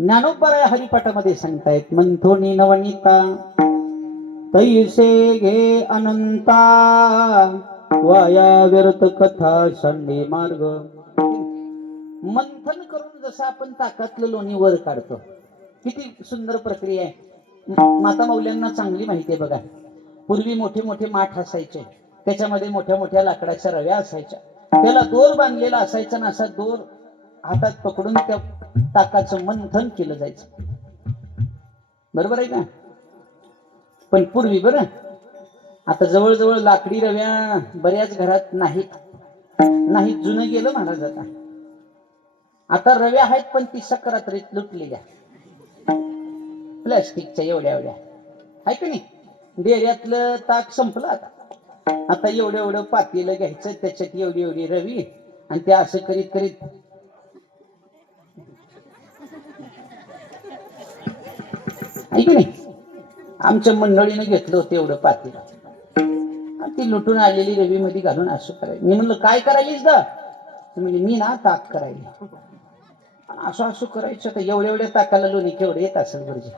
ज्ञानोबराय हरिपाठामध्ये सांगतायत, मंथोनी नवनीता तैसे घे अनंता, वाया व्यर्थ कथा संडे मार्ग. मंथन करून जसं आपण ताकातलं लोणी वर काढतो, किती सुंदर प्रक्रिया आहे. माता मौल्यांना चांगली माहिती आहे बघा. पूर्वी मोठे मोठे माठ असायचे, त्याच्यामध्ये मोठ्या मोठ्या लाकडाच्या रव्या असायच्या, त्याला दोर बांधलेला असायचा ना, असा दोर हातात पकडून त्या ताकाचं मंथन केलं जायचं. बरोबर आहे का? पण पूर्वी बरं, आता जवळजवळ लाकडी रव्या बऱ्याच घरात नाहीत. जुनं गेलं महाराज. आता रव्या आहेत पण ती सकरात्रीत लुटलेल्या प्लॅस्टिकच्या एवढ्या एवढ्या आहे का नाही. डेऱ्यातलं ताक संपलं. आता एवढं एवढं पातेलं घ्यायचं, त्याच्यात एवढी एवढी रवी आणि त्या असं करीत करीत आहे की नाही. आमच्या मंडळीने घेतलं होतं एवढं पातेलं, ती लुटून आलेली रवी मध्ये घालून असं करायचं. मी म्हणलं काय करायलीस ग? म्हणजे मी ना ताक करायला. असं असं करायचं. तर एवढ्या एवढ्या ताकाला लोणी केवढे येत असेल बरं.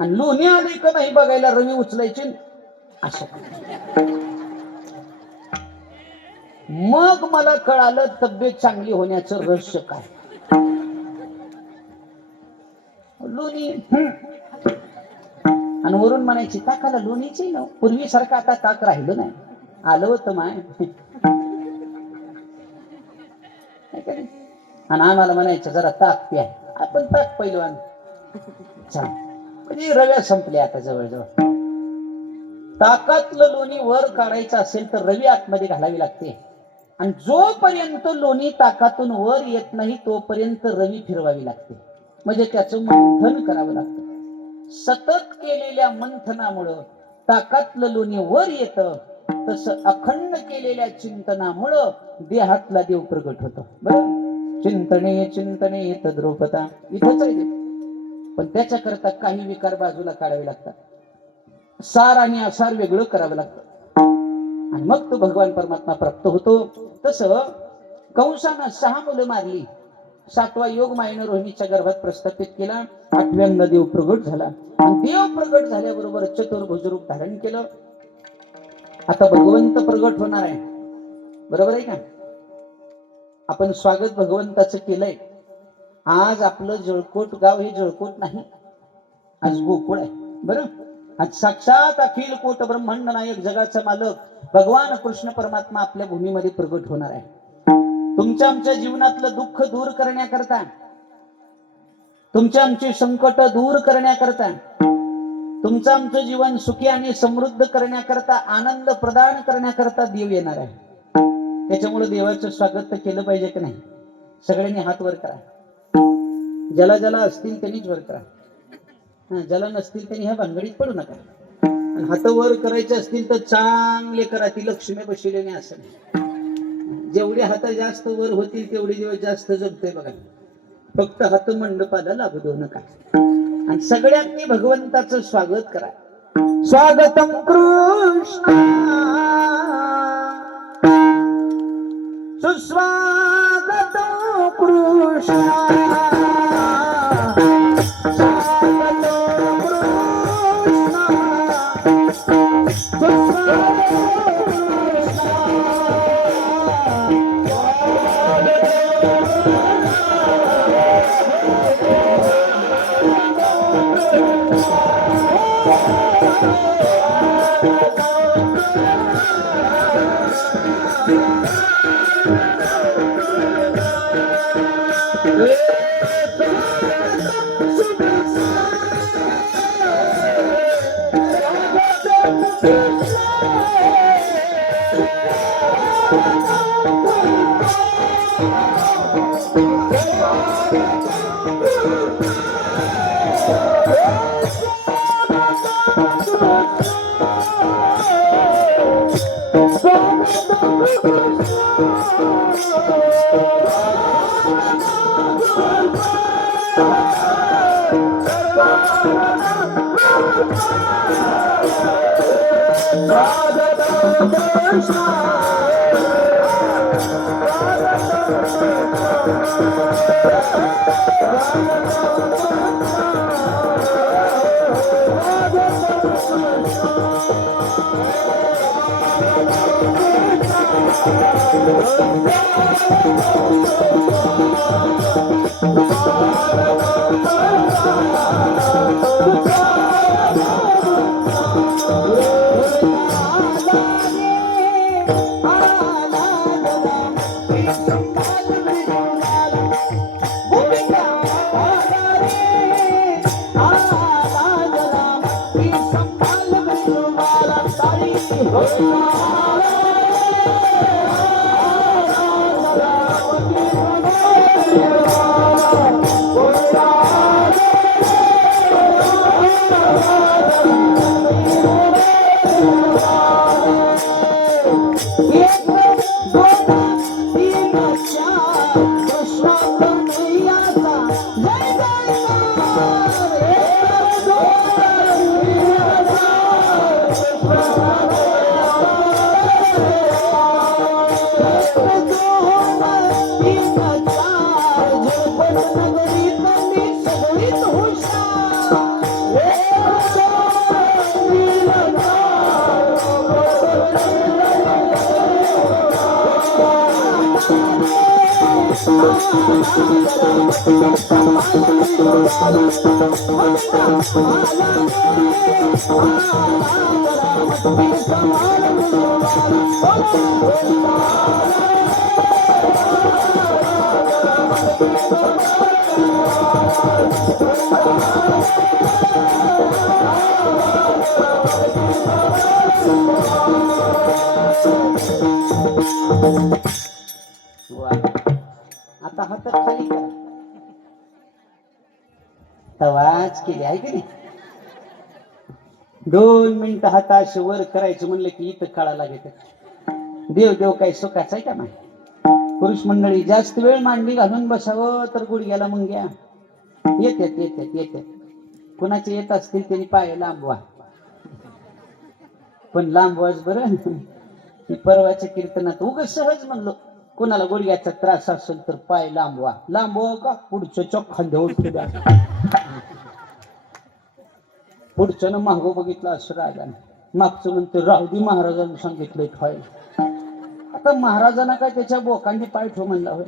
आणि लोणी आली का नाही बघायला रवी उचलायची असं. मग मला कळालं तब्येत चांगली होण्याचं रहस्य काय. लोणी आणि वरून म्हणायची ताकाला लोणीची ना. पूर्वी सारखं आता ताक राहिलं नाही. आलं होतं माय. आणि आम्हाला म्हणायचं जरा ताक प्या. आपण ताक पहिलवान. म्हणजे रव्या संपल्या आता जवळजवळ. ताकातलं लोणी वर काढायचं असेल तर रवी आतमध्ये घालावी लागते आणि जोपर्यंत लोणी ताकातून वर येत नाही तोपर्यंत रवी फिरवावी लागते, म्हणजे त्याचं मंथन करावं लागतं. सतत केलेल्या मंथनामुळं ताकातलं लोणी वर येतं, तसं अखंड केलेल्या चिंतनामुळं देहातला देव प्रगट होतो. बरं, चिंतने चिंतने तद्रूपता इथंच आहे. पण त्याच्याकरता काही विकार बाजूला काढावे लागतात, सार आणि असार वेगळं करावं लागतं आणि मग तो भगवान परमात्मा प्राप्त होतो. तसं कंसानं 6 मुलं मारली, 7वा योग मायेनं रोहिणीच्या गर्भात प्रस्थापित केला, 8व्यांदा देव प्रगट झाला आणि देव प्रगट झाल्याबरोबर चतुर्भुज रूप धारण केलं. आता भगवंत प्रगट होणार आहे, बरोबर आहे का? आपण स्वागत भगवंताचं केलंय. आज आपलं जळकोट गाव हे जळकोट नाही, आज गोकुळ आहे. बरं, आज साक्षात अखिल कोट ब्रह्मांड नायक जगाचा मालक भगवान कृष्ण परमात्मा आपल्या भूमीमध्ये प्रगट होणार आहे. तुमच्या आमच्या जीवनातलं दुःख दूर करण्याकरता, तुमच्या आमची संकट दूर करण्याकरता, तुमचं आमचं जीवन सुखी आणि समृद्ध करण्याकरता, आनंद प्रदान करण्याकरता देव येणार आहे. त्याच्यामुळे देवाचं स्वागत तर केलं पाहिजे की नाही? सगळ्यांनी हात वर करा. ज्याला ज्याला असतील त्यांनीच वर करा, ज्याला नसतील त्यांनी ह्या भानगडीत पडू नका. आणि हात वर करायचे असतील तर चांगले करा, ती लक्ष्मी बसलेली नाही असं नाही. जेवढे हात जास्त वर होतील तेवढे दिवस जास्त जगतोय बघा. फक्त हात मंडपाला लागू देऊ नका आणि सगळ्यांनी भगवंताचं स्वागत करा. स्वागतम कृष्ण सुस्वागतम कृष्ण आता हात खाली करा. तवाच केली आहे की नाही. 2 मिनिटं हाताशी वर करायचं म्हणलं की इथं काळा लागेल. देव देव काही सुखाचा आहे का नाही. पुरुष मंडळी जास्त वेळ मांडी घालून बसावं तर गुडघ्याला मुंग्या येतात येतात येतात. कुणाचे येत असतील त्यांनी पाय लांबवा, पण लांबवाच बरं. परवाच्या कीर्तनात उगाच सहज म्हणलो, कोणाला गुडघ्याचा त्रास असेल तर पाय लांबवा. लांबवा का पुढच्या चोखांद्यावर ठेवा. पुढच्यानं मागं बघितलं असं राजाने, मागचं म्हणते राहुदी महाराजांनी सांगितलंय ठेवाय. आता महाराजांना काय त्याच्या बोकांनी पाय ठेव म्हणला होय.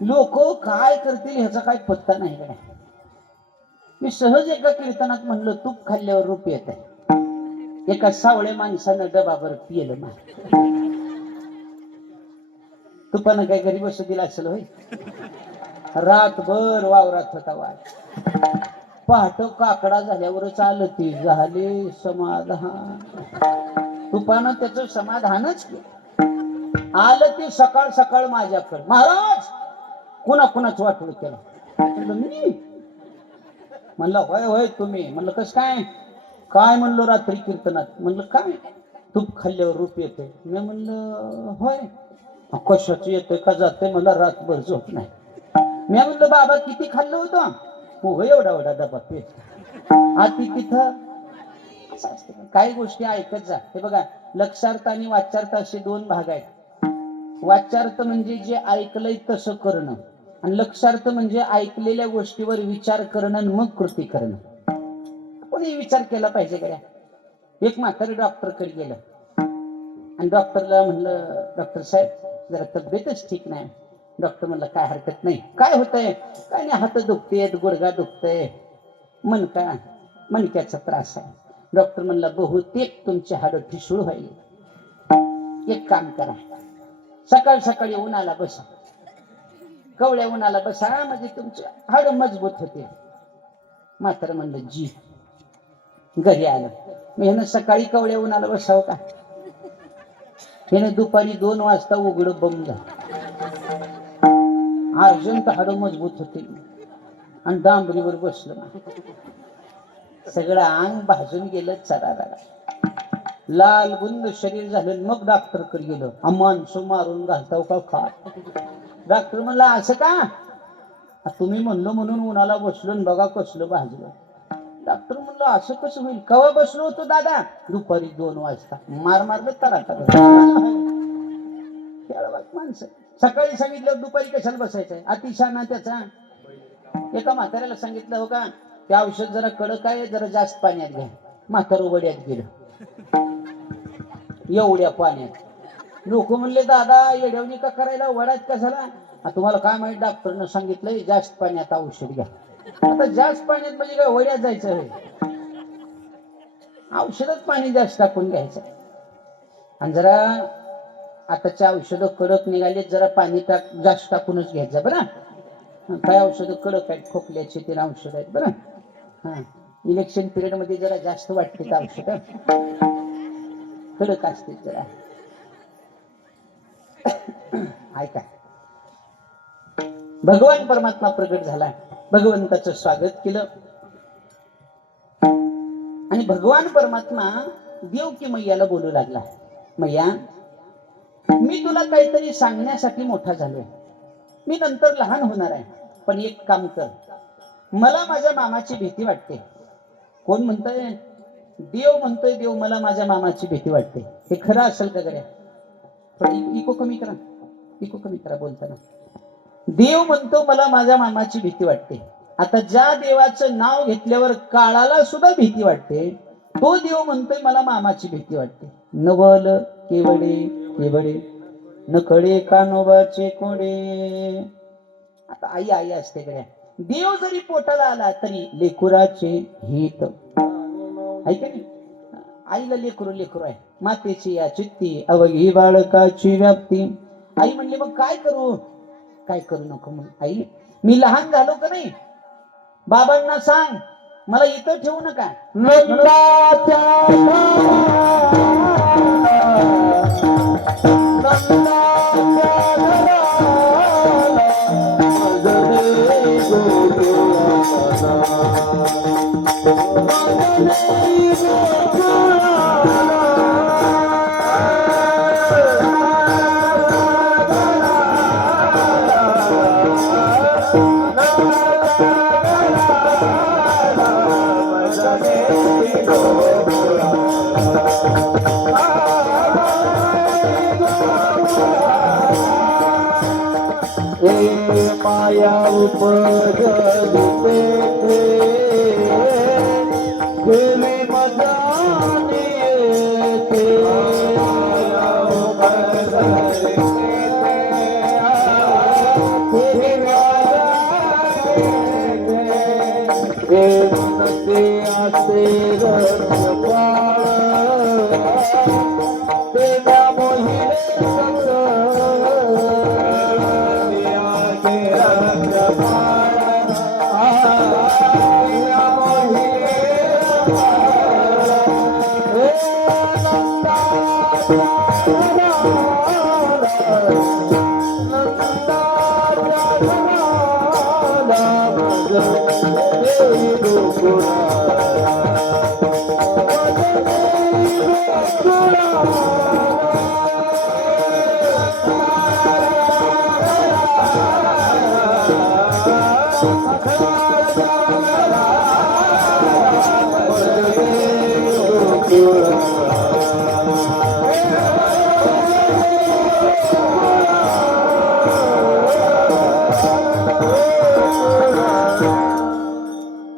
लोक काय करतील ह्याचा काय पत्ता नाही काय. मी सहज एका कीर्तनात म्हणलो, तूप खाल्ल्यावर रूप येत आहे. एका सावळ्या माणसानं डबाभर पिलं ना. तुपानं काय घरी बसू दिला असेल होय. रातभर वावरात होता वाय. पहाट काकडा झाल्यावरच आलं ती झाले समाधान. तुपानं त्याचं समाधानच केलं. आलं ती सकाळ सकाळ माझ्याकडे, महाराज कुणा कुणाच वाटलं केलं. मी म्हणलं होय होय तुम्ही. म्हणलं कस काय काय म्हणलो रात्री कीर्तनात. म्हणलं काय तूप खाल्ल्यावर रूप येते. मी म्हणलं होय. कशाच येतोय का जाते मला रातभर झोप नाही. मी म्हणलं बाबा किती खाल्लं होतं. हो एवढा एवढा डबा पे आती तिथं. काही गोष्टी ऐकत जा. हे बघा लक्षार्थ आणि वाच्यार्थ असे 2 भाग आहेत. वाच्यार्थ म्हणजे जे ऐकलंय तसं करणं, आणि लक्षार्थ म्हणजे ऐकलेल्या गोष्टीवर विचार करणं आणि मग कृती करणं. कोणी विचार केला पाहिजे का. एक म्हातारे डॉक्टरकडे गेलं आणि डॉक्टरला म्हणलं, डॉक्टर साहेब जरा तब्येतच ठीक नाही. डॉक्टर म्हणलं काय हरकत नाही. काय होतंय. काय नाही, हात दुखतेत, गुडघा दुखतय, मणक्याचा त्रास आहे. डॉक्टर म्हणला बहुतेक तुमचे हाड ठिसूळ व्हायले. एक काम करा, सकाळ सकाळी उन्हाला बसा, कवळ्या उन्हाला बसा, म्हणजे तुमचे हाड मजबूत होते. म्हातारं म्हणलं जी. घरी आलं. मी ह्यानं सकाळी कवळ्या उन्हाला बसावं का. ह्यानं दुपारी 2 वाजता उघड बंद झालं. अर्जंट हाड मजबूत होते आणि डांबरीवर बसलं ना, सगळं अंग भाजून गेलं. चरारा लाल गुंद शरीर झालं. मग डॉक्टरकडे गेलं. माणसं मारून घालताव का खा. डॉक्टर म्हणला असं का. तुम्ही म्हणलो म्हणून उन्हाला बसलो बघा कसलं भाजलं. डॉक्टर म्हणलं असं कसं होईल. कवा बसलो होतो दादा. दुपारी 2 वाजता. मारलं तराटा. माणसं सकाळी सांगितलं दुपारी कशाला बसायचंय. अतिशहाणा त्याचा. एका म्हाताऱ्याला सांगितलं हो का ते औषध जरा कडक आहे, जरा जास्त पाण्यात घ्या. म्हातारं वड्यात गेलं एवढ्या पाण्यात. लोक म्हणले दादा येड्यावणी का करायला, वड्यात कशाला. तुम्हाला काय माहित, डॉक्टरनं सांगितलंय जास्त पाण्यात औषध घ्या. आता जास्त पाण्यात म्हणजे काय वड्यात जायचं आहे. औषधात पाणी जास्त टाकून घ्यायचं. आणि जरा आताच्या औषधं कडक निघाले, जरा पाणी जास्त टाकूनच घ्यायचं बरं. काय औषधं कडक आहेत, खोकल्याचे ते औषध आहेत बरं. हा इलेक्शन पिरियड मध्ये जरा जास्त वाटते औषध, कडक असते जरा. ऐका, भगवान परमात्मा प्रगट झाला. भगवंताचं स्वागत केलं आणि भगवान परमात्मा देवकी मैयाला बोलू लागला. मैया मी तुला काहीतरी सांगण्यासाठी मोठा झालोय. मी नंतर लहान होणार आहे, पण एक काम कर. मला माझ्या मामाची भीती वाटते. कोण म्हणतंय. देव म्हणतोय. देव मला माझ्या मामाची भीती वाटते. हे खरं असेल का गड्या. इको कमी करा, इको कमी करा बोलताना. देव म्हणतो मला माझ्या मामाची भीती वाटते. आता ज्या देवाचं नाव घेतल्यावर काळाला सुद्धा भीती वाटते, तो देव म्हणतोय मला मामाची भीती वाटते. नवल केवडे केवडे नकळे कानोबाचे कोडे. आता आई आई असते गड्या. देव जरी पोटाला आला तरी लेकुराचे हित. ऐका नाही, आईला लेकरू लेकरू आहे. मातेची या चित्ती अवघी बाळकाची व्याप्ती. आई म्हणली मग काय करू. काय करू नको म्हणून आई मी लहान झालो का नाही, बाबांना सांग मला इथं ठेवू नका. माया उपजते देवी मजाने येते माया उपजते मनते आसे रसपाळ तेव्हा मोहिले सगळं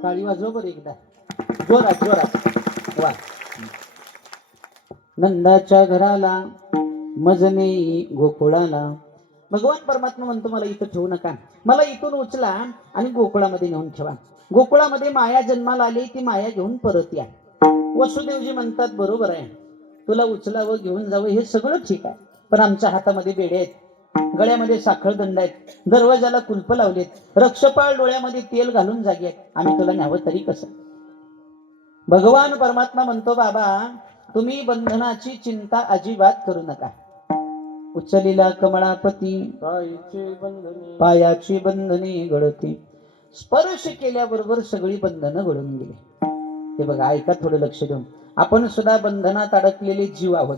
टाळी वाजव बरं एकदा जोरात जोरात. वा. नंदाच्या घराला मजने गोकुळाला. भगवान परमात्मा म्हणतो मला इथं ठेवू नका, मला इथून उचला आणि गोकुळामध्ये नेऊन ठेवा. गोकुळामध्ये माया जन्माला आली, ती माया घेऊन परत या. वसुदेवजी म्हणतात बरोबर आहे, तुला उचलावं घेऊन जावं हे सगळं ठीक आहे, पण आमच्या हातामध्ये बेडे आहेत, गळ्यामध्ये साखळदंड आहेत, दरवाजाला कुलप लावलेत, रक्षपाळ डोळ्यामध्ये तेल घालून जागे आहेत, आम्ही तुला न्यावं तरी कसं. भगवान परमात्मा म्हणतो बाबा तुम्ही बंधनाची चिंता अजिबात करू नका. उचलीला कमळापती पायाची बंधने गळती. स्पर्श केल्याबरोबर सगळी बंधनं गळून गेली. हे बघा ऐका थोडं लक्ष देऊन, आपण सुद्धा बंधनात अडकलेले जीव आहोत.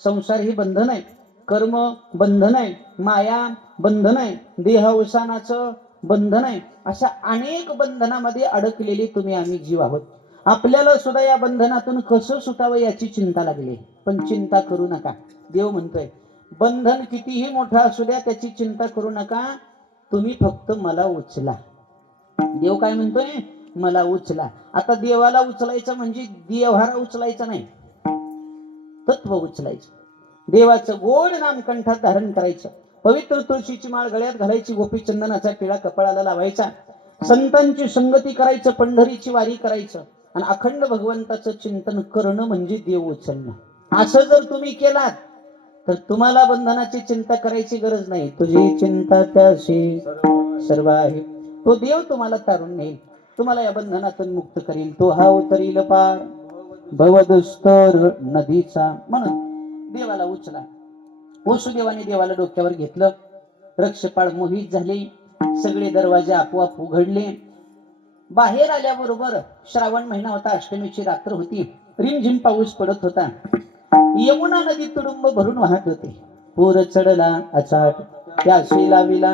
संसार ही बंधन आहे, कर्म बंधन आहे, माया बंधन आहे, देह अवसानाचं बंधन आहे, अशा अनेक बंधनामध्ये अडकलेले तुम्ही आम्ही जीव आहोत. आपल्याला सुद्धा या बंधनातून कसं सुटावं याची चिंता लागली, पण चिंता करू नका. देव म्हणतोय बंधन कितीही मोठं असू द्या त्याची चिंता करू नका, तुम्ही फक्त मला उचला. देव काय म्हणतोय, मला उचला. आता देवाला उचलायचं म्हणजे देवहारा उचलायचा नाही, तत्व उचलायचं. देवाचं गोड नाम कंठात धारण करायचं, पवित्र तुळशीची माळ गळ्यात घालायची, गोपी चंदनाचा टिळा कपाळाला लावायचा, संतांची संगती करायचं, पंढरीची वारी करायचं आणि अखंड भगवंताचं चिंतन करणं म्हणजे देव उचलणं. असं जर तुम्ही केलात तर तुम्हाला बंधनाची चिंता करायची गरज नाही. तुझी चिंता त्याशी सर्व आहे. तो देव तुम्हाला तारून नेईल, तुम्हाला या बंधनातून मुक्त करील. तो हा उतरील पार भवदुस्तर नदीचा. म्हणून देवाला उचला. वसुदेवाने देवाला डोक्यावर घेतलं, रक्षपाळ मोहित झाले, सगळे दरवाजे आपोआप उघडले. बाहेर आल्याबरोबर श्रावण महिना होता, अष्टमीची रात्र होती, रिमझिम पाऊस पडत होता. यमुना नदी तुडुंब भरून वाहत होते. पूर चढला अचाट त्याशी लाविला.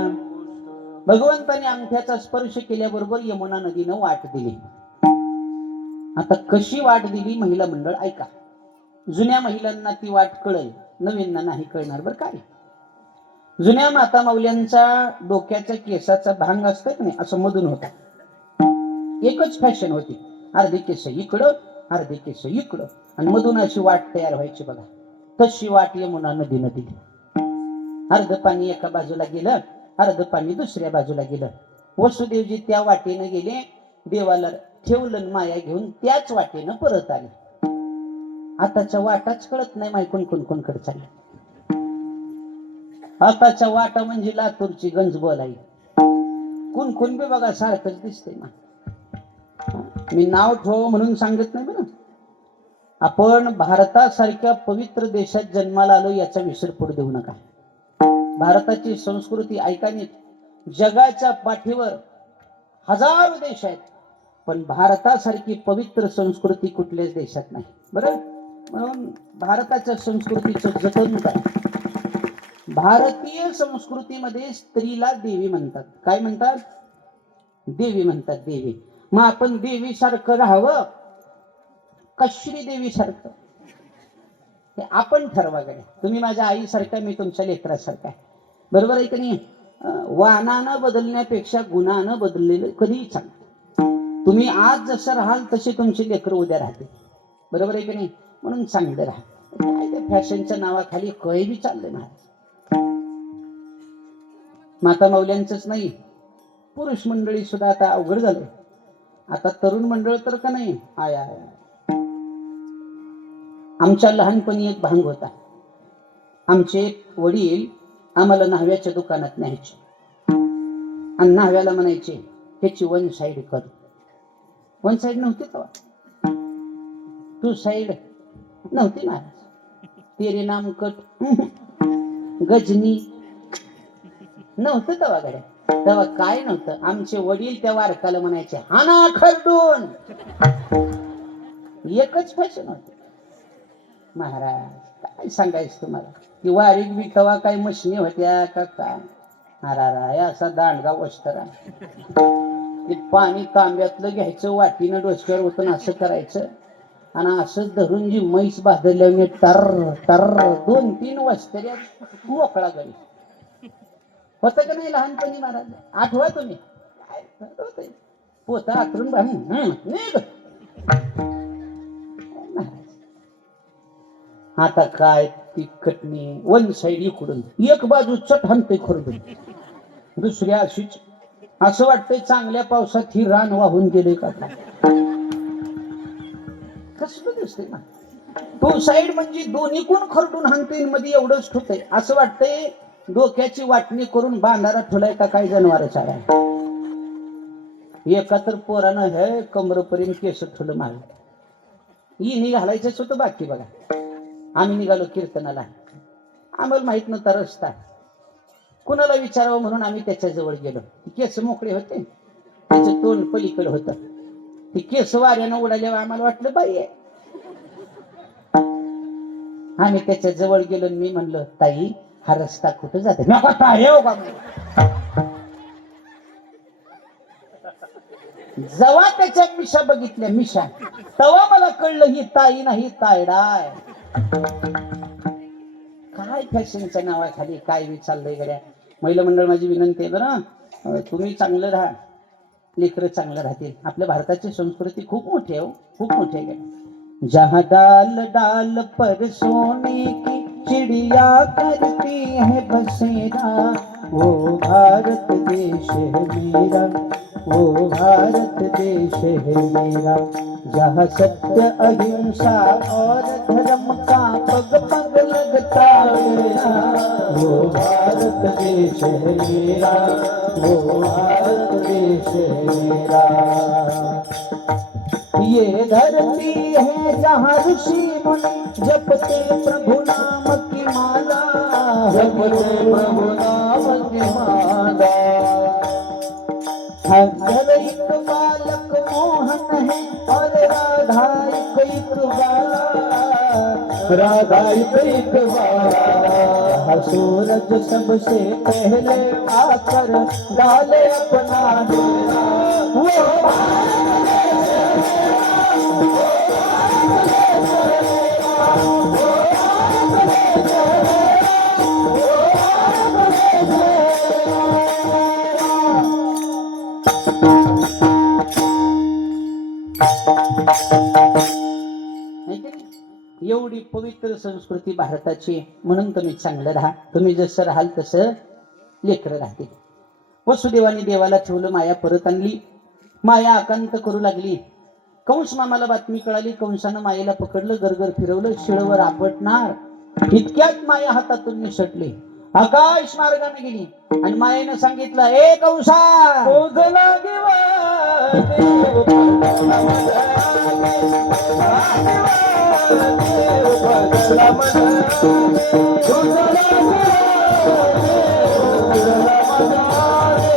भगवंताने अंगठ्याचा स्पर्श केल्याबरोबर यमुना नदीनं वाट दिली. आता कशी वाट दिली महिला मंडळ ऐका. जुन्या महिलांना ती वाट कळेल, नवीनना नाही कळणार बरं काय. जुन्या माता माऊल्यांचा डोक्याच्या केसाचा भांग असतो की नाही, असं मधून होता. एकच फॅशन होती, अर्धी केस इकडं अर्धी केस इकडं आणि मधून अशी वाट तयार व्हायची बघा. तशी वाट यमुना नदीनं दिली. अर्ध पाणी एका बाजूला गेलं, अर्ध पाणी दुसऱ्या बाजूला गेलं. वसुदेवजी त्या वाटेनं गेले, देवाला ठेवलं माया घेऊन, त्याच वाटेनं परत आले. आताच्या वाटाच कळत नाही मायकून कोणकडे चालले. आताच्या वाटा म्हणजे लातूरची गंज बोलाई, कोण बी बघा सारखंच दिसते ना. मी नाव ठेवावं म्हणून सांगत नाही बरं. आपण भारतासारख्या पवित्र देशात जन्माला आलो याचा विसर पडू देऊ नका. भारताची संस्कृती ऐका नीट. जगाच्या पाठीवर हजारो देश आहेत, पण भारतासारखी पवित्र संस्कृती कुठल्याच देशात नाही. बरं, म्हणून भारताच्या संस्कृतीचं जतन करा. भारतीय संस्कृतीमध्ये स्त्रीला देवी म्हणतात. काय म्हणतात? देवी म्हणतात, देवी. मग आपण देवी सारखं राहावं का श्री देवी सारखं, हे आपण ठरवा. गड्या, तुम्ही माझ्या आईसारखा, मी तुमच्या लेकरासारखा. बरोबर आहे की नाही? वाहनानं बदलण्यापेक्षा गुणानं बदललेलं कधीही चांगलं. तुम्ही आज जसं राहाल तसे तुमचे लेकर उद्या राहते. बरोबर आहे की नाही? म्हणून चांगलं राहा. काय ते फॅशनच्या नावाखाली काही बी चाललंय महाराज. माता मौल्यांचंच नाही, पुरुष मंडळी सुद्धा आता अवघड झालंय. आता तरुण मंडळ तर का नाही, आय आय. आमच्या लहानपणी एक भांग होता. आमचे वडील आम्हाला न्हाव्याच्या दुकानात न्यायचे आणि न्हाव्याला म्हणायचे, ह्याची वन साईड कर. वन साईड नव्हती तेव्हा, टू साईड नव्हती महाराज. तेरे नाम कट, गजनी नव्हतं तेव्हा. गड्या, तेव्हा काय नव्हतं. आमचे वडील त्या वारकाला म्हणायचे, हाना खरडून. एकच फॅशन होती महाराज. काय सांगायचं तुम्हाला. ती वारीक बी तेव्हा काय मशनी होत्या का काय. अरा असा दांडगा वस्त्रा. ते पाणी तांब्यातलं घ्यायचं, वाटीनं डोसक्यावर होतं असं करायचं आणि असं धरून जी म्हैस बांधल्याने टर टर 2-3 वस्त्र्या मोकळा गडी होतं का नाही लहानपणी महाराज? आठवा तुम्ही? काय पोता आतरून आता काय ती कटणी वन साईड इकडून एक बाजू चट हनते खरडून, दुसऱ्या अशीच. असं वाटतंय चांगल्या पावसात ही रान वाहून गेले का. कसं दिसतंय ना. टू साईड म्हणजे दोन्ही कोण खरडून हाणते, मध्ये एवढंच ठुतंय. असं वाटतंय डोक्याची वाटणी करून बांधारा ठुलाय का काय जनावरच आहे. एका तर पोरानं हे कमरपर्यंत केस ठुलं मारलं. इनी घालायचंच होतं बाकी. बघा, आम्ही निघालो कीर्तनाला. आम्हाला माहित नव्हता रस्ता. कुणाला विचारावं म्हणून आम्ही त्याच्या जवळ गेलो. केस मोकळे होते, त्याचं तोंड पलीकडे होतं. ती केस वाऱ्यानं उडाल्यावर आम्हाला वाटलं बाई आहे. आम्ही त्याच्या जवळ गेलो. मी म्हणलं, ताई हा रस्ता कुठं जाते? जेव्हा त्याच्या मिशा बघितल्या, मिशा, तेव्हा मला कळलं ही ताई नाही तायडाय. काय फॅशनच्या नावाखाली काय बी चाललंय गड्या. महिला मंडळ माझी विनंती आहे बरं, तुम्ही चांगलं राहा, लेकरं चांगलं राहतील. आपल्या भारताची संस्कृती खूप मोठी आहे, खूप मोठी आहे. जहाँ डाल डाल पर सोने की चिड़िया करती है बसेरा, वो भारत देश है मेरा, वो भारत देश है मेरा. जहाँ सत्य अहिंसा और धर्म का पग पग लगता है, वो भारत देश है मेरा, वो भारत देश है मेरा. ये धरती है जहाँ ऋषि मुनि जपते प्रभु नाम की माला, जपते प्रभु नाम की माला. हर एक बालक मोहन है और राधा एक बाला, राधा एक बाला. सूरज सबसे पहले आकर डाले अपना डेरा, वो एवढी पवित्र संस्कृती भारताची. म्हणून तुम्ही चांगलं राहा. तुम्ही जसं राहाल तसं लेकरं राहतील. वसुदेवाने देवाला ठेवलं, माया परत आणली. माया आकांत करू लागली. कंस मामाला बातमी कळाली. कंसानं मायेला पकडलं, गरगर फिरवलं, शिळवर आपटणार. इतक्यात माया हातातून निसटली आकाश मार्गाने गेली आणि मायेनं सांगितलं ए कंसा शोधला गिवा देव बदला माझा देव बदला माझा शोधला गिवा देव बदला माझा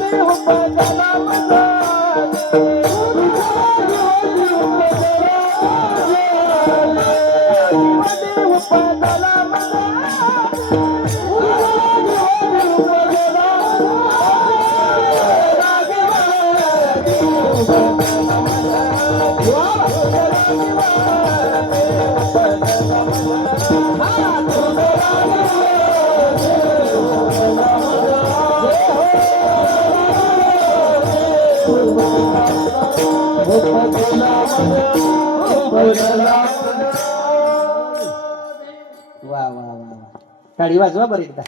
देव बदला माझा वा वा वा वा टाळी वाजवा बरं एकदा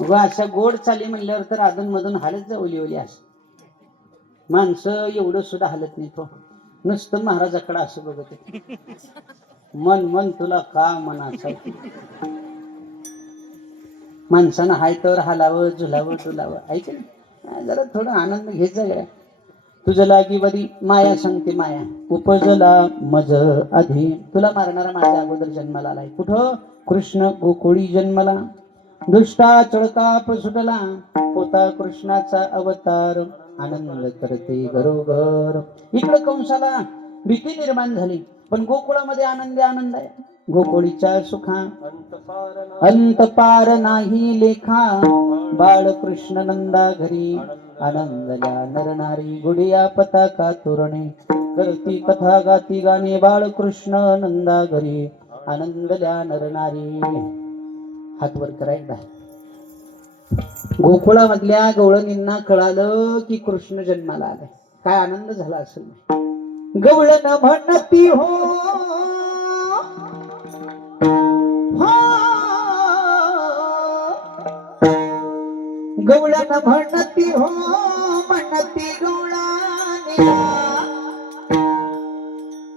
व अशा गोड चाली म्हणल्यावर तर अधून मधून हालत जा ओली ओली असं माणसं एवढं सुद्धा हालत नाही तो नुसतं महाराजाकडे असं बघत होते. मन मन तुला का मनाचं माणसानं हाय तर हालावं झुलावं डुलावं ऐक ना जरा थोडं आनंद घेत जा तुझं लागी बरी माया सांगते माया उपजला मज आधी तुला मारणारा माझ्या अगोदर जन्माला आलाय कुठं कृष्ण गोकुळी जन्मला दुष्टा चळकाप सुटला होता कृष्णाचा अवतार आनंद करते घरोघर इकडं कंसाला भीती निर्माण झाली पण गोकुळामध्ये आनंदी आनंद आहे गोकुळीच्या सुखा अंत पार नाही लेखा बाळकृष्ण नंदा घरी आनंदल्या नरनारी गुडिया पताका तोरणे करती कथा गाती गाणे बाळकृष्ण नंदा घरी आनंदल्या नरनारी हात वर करायला गोकुळामधल्या गवळणींना कळालं की कृष्ण जन्माला आलाय काय आनंद झाला असेल गवळण म्हणती हो गवळण म्हणती हो म्हणती गवळणीला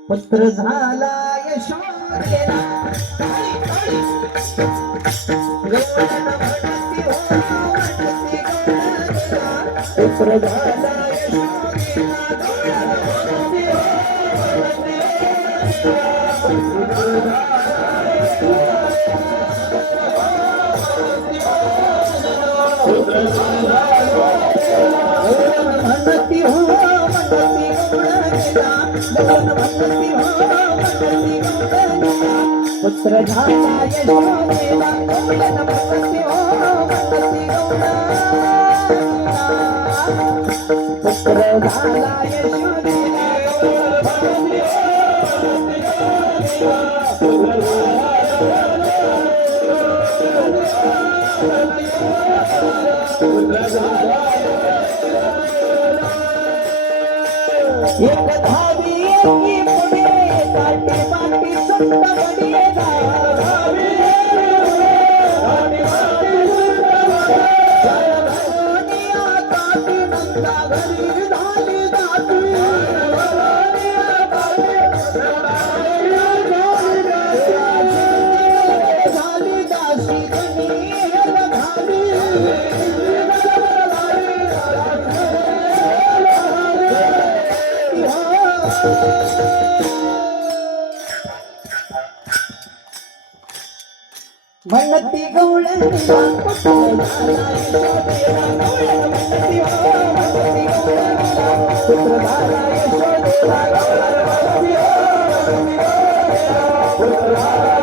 पुत्र झाला यशोदेला गवळण म्हणती हो म्हणती गवळणीला पुत्र झाला म्हणती हो म्हणती पुत्र झाला यशोदेला म्हणती हो म्हणती पुत्र झाला यशोदेला एक धावी एकी पुढे काठी माती सुट्ट बडिये धावी काठी नंदा घरी झाली जाती झाली दासी म्हणती गवळणीला पुत्र झाला यशोदेला म्हणती हो म्हणती गवळणीला पुत्र झाला यशोदेला म्हणती हो पुत्र झाला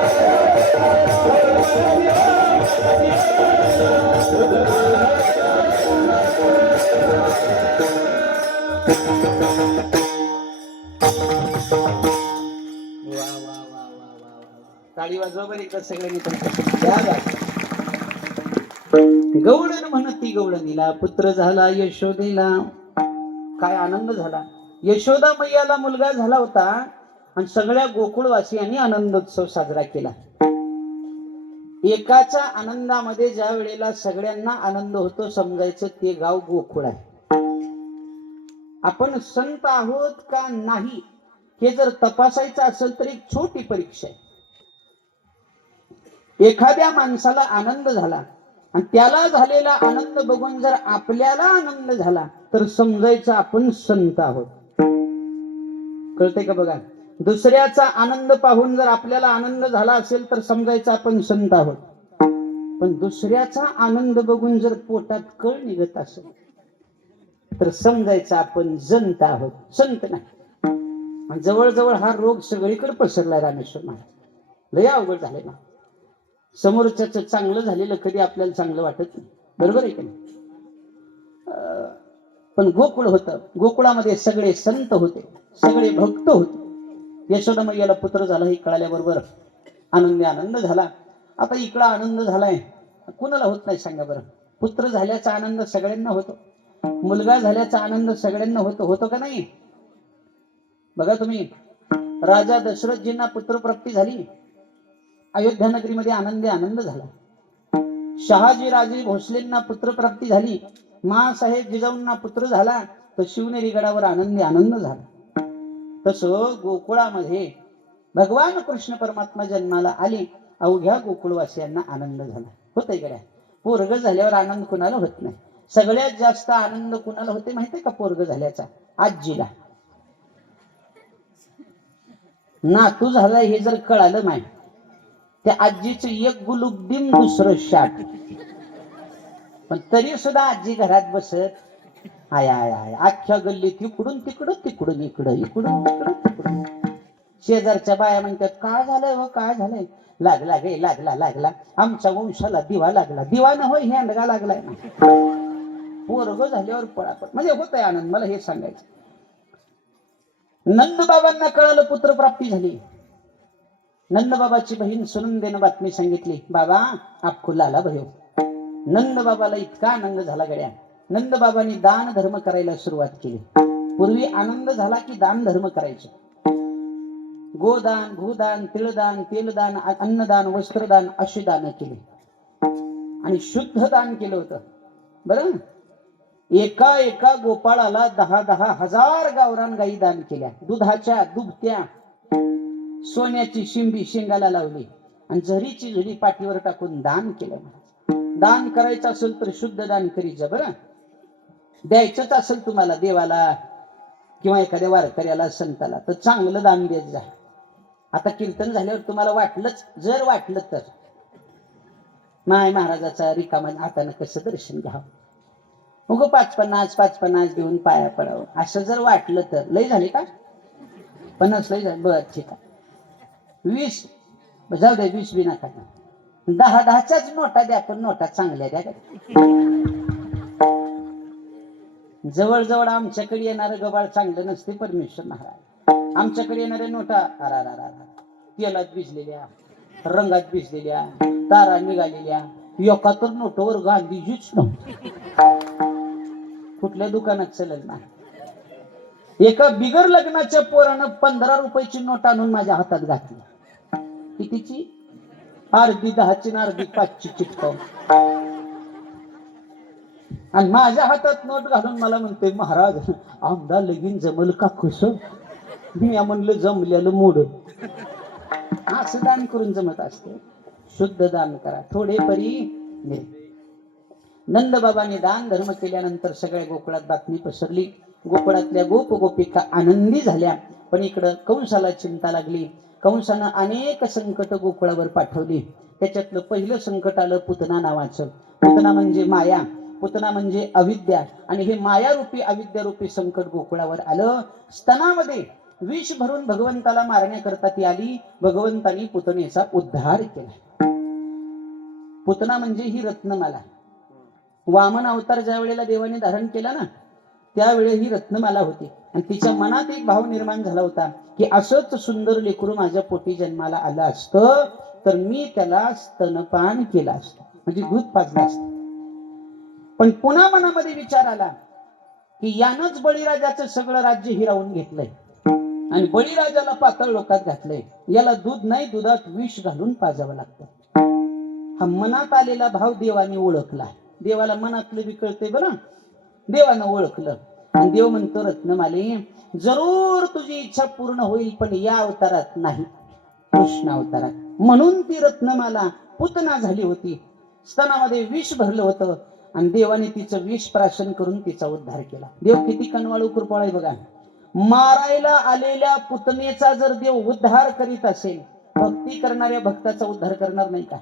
टाळी वाजवा बरं एकदा सगळ्यांनी गवळण म्हणती गवळणीला पुत्र झाला यशोदेला काय आनंद झाला यशोदा मैयाला मुलगा झाला होता आणि सगळ्या गोकुळवासियांनी आनंदोत्सव साजरा केला एकाच्या आनंदामध्ये ज्या वेळेला सगळ्यांना आनंद होतो समजायचं ते गाव गोकुळ आहे आपण संत आहोत का नाही हे जर तपासायचं असेल तर एक छोटी परीक्षा आहे. एखाद्या माणसाला आनंद झाला आणि त्याला झालेला आनंद बघून जर आपल्याला आनंद झाला तर समजायचं आपण संत आहोत. कळते का बघा? दुसऱ्याचा आनंद पाहून जर आपल्याला आनंद झाला असेल तर समजायचं आपण संत आहोत. पण दुसऱ्याचा आनंद बघून जर पोटात कळ निघत असेल तर समजायचं आपण जंत आहोत, संत नाही. जवळजवळ हा रोग सगळीकडे पसरलाय रामेश्वर महाराज. लय अवघड झाले ना. समोरच्याच चांगलं झालेलं कधी आपल्याला चांगलं वाटत नाही, बरोबर आहे की नाही? पण गोकुळ होतं, गोकुळामध्ये सगळे संत होते, सगळे भक्त होते. यशोदा मैयाला पुत्र झाला हे कळाल्याबरोबर आनंदी आनंद झाला. आता इकडं आनंद झालाय, कुणाला होत नाही सांगा बरं? पुत्र झाल्याचा आनंद सगळ्यांना होतो, मुलगा झाल्याचा आनंद सगळ्यांना होतो, होतो का नाही? बघा तुम्ही, राजा दशरथजींना पुत्रप्राप्ती झाली, अयोध्या नगरीमध्ये आनंदी आनंद झाला. शहाजी राजे भोसलेंना पुत्रप्राप्ती झाली, माँसाहेब जिजाऊंना पुत्र झाला, तर शिवनेरी गडावर आनंदी आनंद झाला. तसं गोकुळामध्ये भगवान कृष्ण परमात्मा जन्माला आले, अवघ्या गोकुळवासियांना आनंद झाला. होतंय गड्या, पोरग झाल्यावर आनंद कुणाला होत नाही. सगळ्यात जास्त आनंद कुणाला होते माहितीये का? पोरग झाल्याचा आजीला. नातू झाला हे जर कळालं नाही, त्या आजीचं एक गुलुबदिम दुसरं शाट. पण तरी सुद्धा आजी घरात बसत आय आय आय अख्ख्या गल्लीत इकडून तिकडं, तिकडून इकडं, इकडून तिकडं, तिकडून. शेजारच्या बाया म्हणतात, काय झालंय व काय झालंय? लागला गे, लागला लागला, आमच्या वंशाला दिवा लागला. दिवा न होय, हेंडगा लागलाय ना. पोरग झाल्यावर पळापळ म्हणजे होतंय आनंद. मला हे सांगायचं, नंदबाबांना कळालं पुत्रप्राप्ती झाली. नंदबाबाची बहीण सुनंदेनं बातमी सांगितली, बाबा आपको लाला भयो. नंदबाबाला इतका आनंद झाला गड्या, नंदबाबांनी दान धर्म करायला सुरुवात केली. पूर्वी आनंद झाला की दान धर्म करायचे. गोदान, भूदान, तिळदान, तेलदान, अन्नदान, वस्त्रदान अशी दान केली आणि शुद्ध दान केलं होतं. बरं, एका एका गोपाळाला 10-10 हजार गावरान गायी दान केल्या. दुधाच्या दुभत्या, सोन्याची शिंबी शेंगाला लावली आणि झरीची झुली पाठीवर टाकून दान केलं. दान करायचं असेल तर शुद्ध दान करीत बरं. द्यायचंच असेल तुम्हाला देवाला किंवा एखाद्या वारकऱ्याला, संताला, तर चांगलं दान देत जा. आता कीर्तन झाल्यावर तुम्हाला वाटलंच, जर वाटलं तर माय महाराजाचा रिकामा हाताने कसं दर्शन घ्यावं, मग 550 देऊन पाया पडावं असं जर वाटलं तर, लय झाले का? 50 लय झाले, बरं ठीक आहे. 20 जाऊ दे, 20 बी नका, 10-10च्याच नोटा द्या, पण नोटा चांगल्या द्या. जवळजवळ आमच्याकडे येणारं गबाळ चांगलं नसते परमेश्वर महाराज. आमच्याकडे येणाऱ्या नोटा तेलात भिजलेल्या, रंगात भिजलेल्या, तारा निघालेल्या. एकातर नोटवर गांधीजीच नव्हते. कुठल्या दुकानात चलल ना. एका बिगर लग्नाच्या पोरानं 15 रुपयाची नोट आणून माझ्या हातात घातली. कितीची? अर्धी 10ची ना अर्धी 5ची चिटकाव. आणि माझ्या हातात नोट घालून मला म्हणते, महाराज आमदा लगीन जमल का खुश? मी म्हणलं जमलेलं मोड. असं दान करून जमत असते. शुद्ध दान करा, थोडे परी. नंदबाबांनी दान धर्म केल्यानंतर सगळ्या गोकुळात बातमी पसरली. गोकुळातल्या गोप गोपिका आनंदी झाल्या. पण इकडं कंसाला चिंता लागली. कंसानं अनेक संकट गोकुळावर पाठवली. त्याच्यातलं पहिलं संकट आलं पुतना नावाचं. पुतना म्हणजे माया, पुतना म्हणजे अविद्या. आणि हे मायारूपी अविद्यारूपी संकट गोकुळावर आलं. स्तनामध्ये विष भरून भगवंताला मारण्याकरता ती आली. भगवंतानी पुतनेचा उद्धार केला. पुतना म्हणजे ही रत्नमाला. वामन अवतार ज्या वेळेला देवाने धारण केला ना, त्यावेळी ही रत्नमाला होती. आणि तिच्या मनात एक भाव निर्माण झाला होता की असंच सुंदर लेकरू माझ्या पोटी जन्माला आलं असतं तर मी त्याला स्तनपान केलं असतं, म्हणजे दूध पाजलं असतं. पण पुन्हा मनामध्ये विचार आला की यानंच बळीराजाचं सगळं राज्य हिरावून घेतलंय आणि बळीराजाला पातळ लोकात घातलंय. याला दूध नाही, दुधात विष घालून पाजावं लागतं. हा मनात आलेला भाव देवाने ओळखला. देवाला मनातलं बी कळतंय बरं. देवानं ओळखलं आणि देव म्हणतो रत्नमाले जरूर तुझी इच्छा पूर्ण होईल पण या अवतारात नाही, कृष्ण अवतारात. म्हणून ती रत्नमाला पुतना झाली होती. स्तनामध्ये विष भरलं होतं आणि देवाने तिचं विष प्राशन करून तिचा उद्धार केला. देव किती कनवाळू कृपाळू आहे बघा. मारायला आलेल्या पुतनेचा जर देव उद्धार करीत असेल, भक्ती करणाऱ्या भक्ताचा उद्धार करणार नाही का?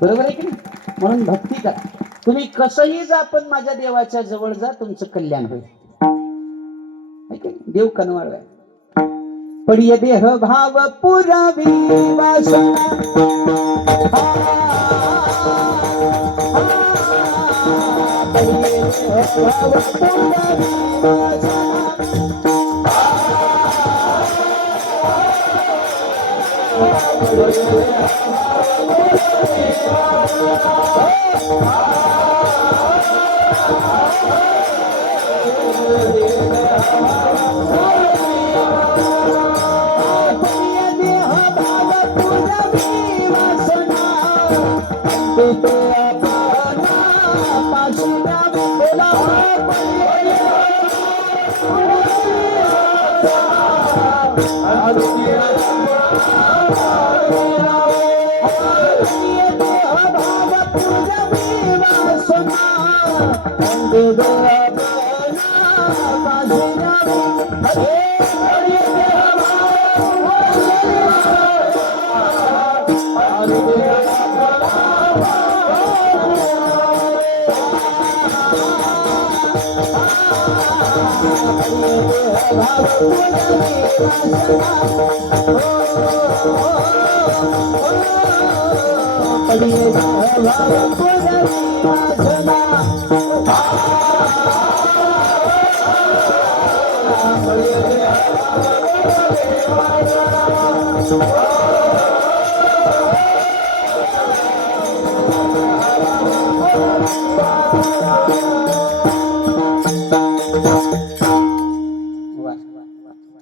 बरोबर आहे की नाही? म्हणून भक्ती करा. तुम्ही कसंही जा पण माझ्या देवाच्या जवळ जा, तुमचं कल्याण होईल. देव कनवाळू आहे. पडिय देह भाव पुरावी वासना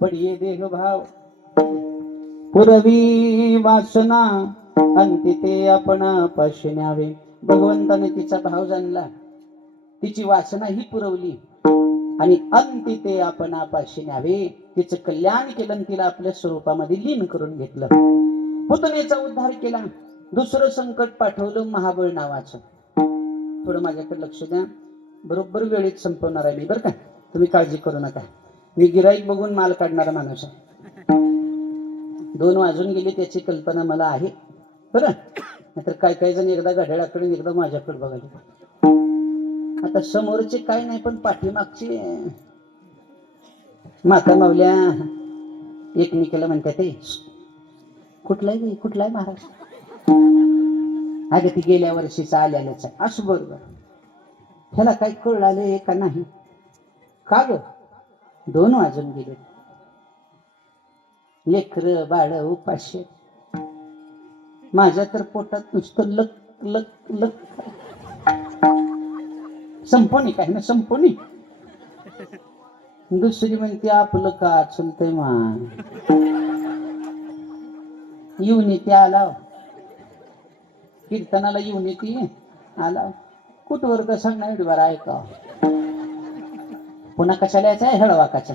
पडिये देह भाव पुरवी वासना अंती ते आपण पाशी न्यावे. भगवंताने तिचा भाव जाणला, तिची वासना ही पुरवली आणि अंती ते आपण पाशी न्यावे. तिचं कल्याण केलं, तिला आपल्या स्वरूपामध्ये लीन करून घेतलं. पुतनेचा उद्धार केला. दुसरं संकट पाठवलं महाबळ नावाचं. थोडं माझ्याकडे लक्ष द्या, बरोबर वेळेत संपवणार आहे मी बरं का, तुम्ही काळजी करू नका. मी गिराईक बघून माल काढणारा माणूस आहे. 2 वाजून गेले त्याची कल्पना मला आहे बरं. नाहीतर काय काय जण एकदा घड्याळाकडे एकदा माझ्याकडे बघायला. आता समोरचे काय नाही पण पाठीमागचे माता मावल्या एकमेकाला म्हणतात ते कुठलाय कुठलाय महाराज, अगं ती गेल्या वर्षीचा आल्याच आहे असं. बरोबर, ह्याला काय कळले का नाही का ग? 2 वाजून गेले, लेकर बाळ उपाशी, माझ्या तर पोटात नुसतं लक लक लक. संपवणी काय ना संपवणी. दुसरी म्हणते आपलं का चलतंय मान येऊन येते आला, कीर्तनाला येऊन येते आला, कुठवर कसा नाही बरं आहे का, पुन्हा कशाला यायचा आहे हळवा कशा.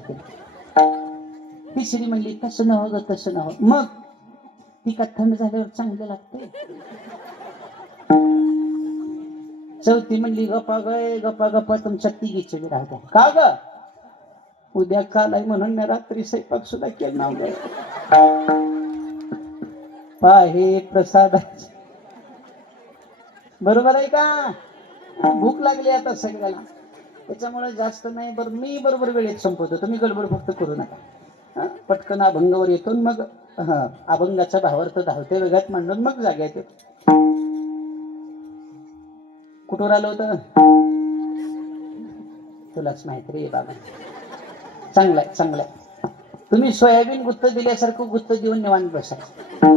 तिसरी म्हणली तसं न हो तसं न हो. मग ती का थंड झाल्यावर चांगलं लागते. चौथी म्हणली गप्पा गय गप्पा गप्पा तुमच्या तिघीचे बी राहत्या का ग? उद्या काल म्हणून मी रात्री स्वयंपाक सुद्धा केलं नाव ग. पाहे प्रसादाचे. बरोबर आहे का? भूक लागली आता सगळ्याला, त्याच्यामुळे जास्त नाही. बरं मी बरोबर वेळेत संपवतो, तुम्ही गडबड फक्त करू नका. पटकन अभंगावर येतो मग अभंगाच्या भावार्थ धावते वेगात मांडून मग जाग्यात येतो. कुठवर आलं होतं तुलाच माहित रे बाबा. चांगलाय चांगलाय. तुम्ही सोयाबीन गुत्त दिल्यासारखं गुत्त देऊन निवांत बसायचं.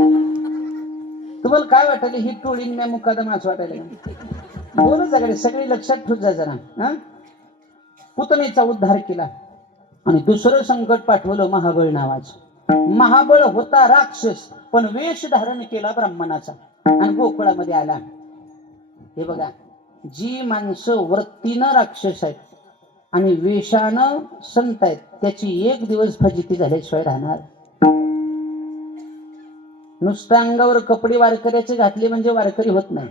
तुम्हाला काय वाटलं ही टोळीन मी मुकादम असं वाटायला? बोलच जागा सगळे लक्षात ठेवत जा जरा. पुतनेचा उद्धार केला आणि दुसरं संकट पाठवलं महाबळ नावाचं. महाबळ होता राक्षस पण वेश धारण केला ब्राह्मणाचा आणि गोकुळामध्ये आला. हे बघा, जी माणसं वृत्तीनं राक्षस आहेत आणि वेशानं संत आहेत, त्याची एक दिवस फजिती झाल्याशिवाय राहणार. नुसतं अंगावर कपडे वारकऱ्याचे घातले म्हणजे वारकरी होत नाही.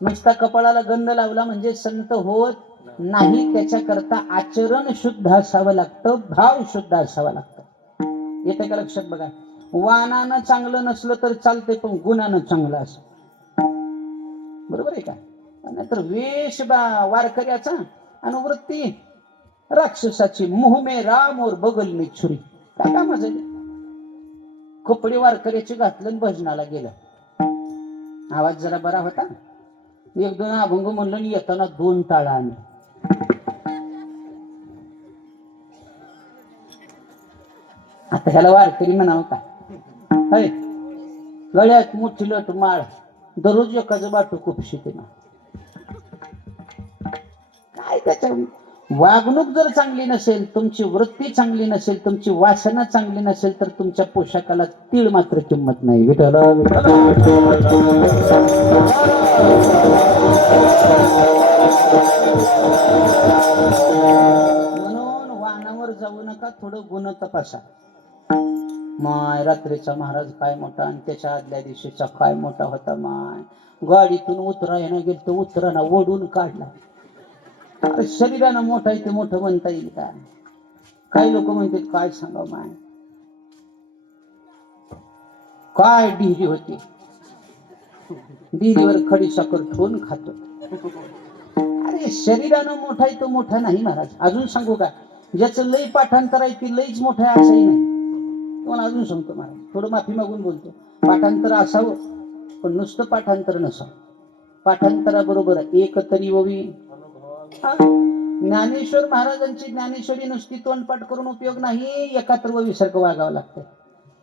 नुसता कपाळाला गंध लावला म्हणजे संत होत नाही. त्याच्याकरता आचरण शुद्ध असावं लागतं, भाव शुद्ध असावा लागतं. येते का लक्षात? बघा, वानानं चांगलं नसलं तर चालते, पण गुणानं चांगलं असं. बरोबर आहे का? नाहीतर वेश वारकऱ्याचा आणि वृत्ती राक्षसाची. मुह में राम और बगल में छुरी. काय कामाचं आहे? कपडे वारकऱ्याचे घातलं भजनाला गेलं. आवाज जरा बरा होता, एक दोन अभंग म्हणलं आणि येताना 2 टाळा आणले. आता ह्याला वारकरी म्हणावं का? गळ्यात मोठी लट माळ, दररोज एकाचं बाटू खुपशीते ना. काय त्याच्या वागणूक जर चांगली नसेल, तुमची वृत्ती चांगली नसेल, तुमची वासना चांगली नसेल, तर तुमच्या पोशाखाला तीळ मात्र किंमत नाही. विठ्ठल म्हणून वाहनावर जाऊ नका, थोडं गुण तपासा. माय रात्रीचा महाराज काय मोठा आणि त्याच्या आदल्या दिवशीचा काय मोठा होता. माय गाडीतून उतरायला गेलं तर उतराना ओढून काढला. शरीरानं मोठा आहे ते मोठं म्हणता येईल का? काही लोक म्हणतात काय सांगा माय, काय डिहरी होती, डिहरीवर खडी साखर ठेवून खातो. अरे शरीरानं मोठा आहे तो मोठा नाही महाराज. अजून सांगू का? ज्याचं लई पाठांतर आहे ती लईच मोठं आहे असंही नाही. तुम्हाला अजून सांगतो महाराज, थोडं माफी मागून बोलतो. पाठांतर असावं, पण नुसतं पाठांतर नसावं. पाठांतराबरोबर एक तरी ओवी. ज्ञानेश्वर महाराजांची ज्ञानेश्वरी नुसती तोंडपाठ करून उपयोग नाही, एकात्र ओवीसारखं वागावं लागतं.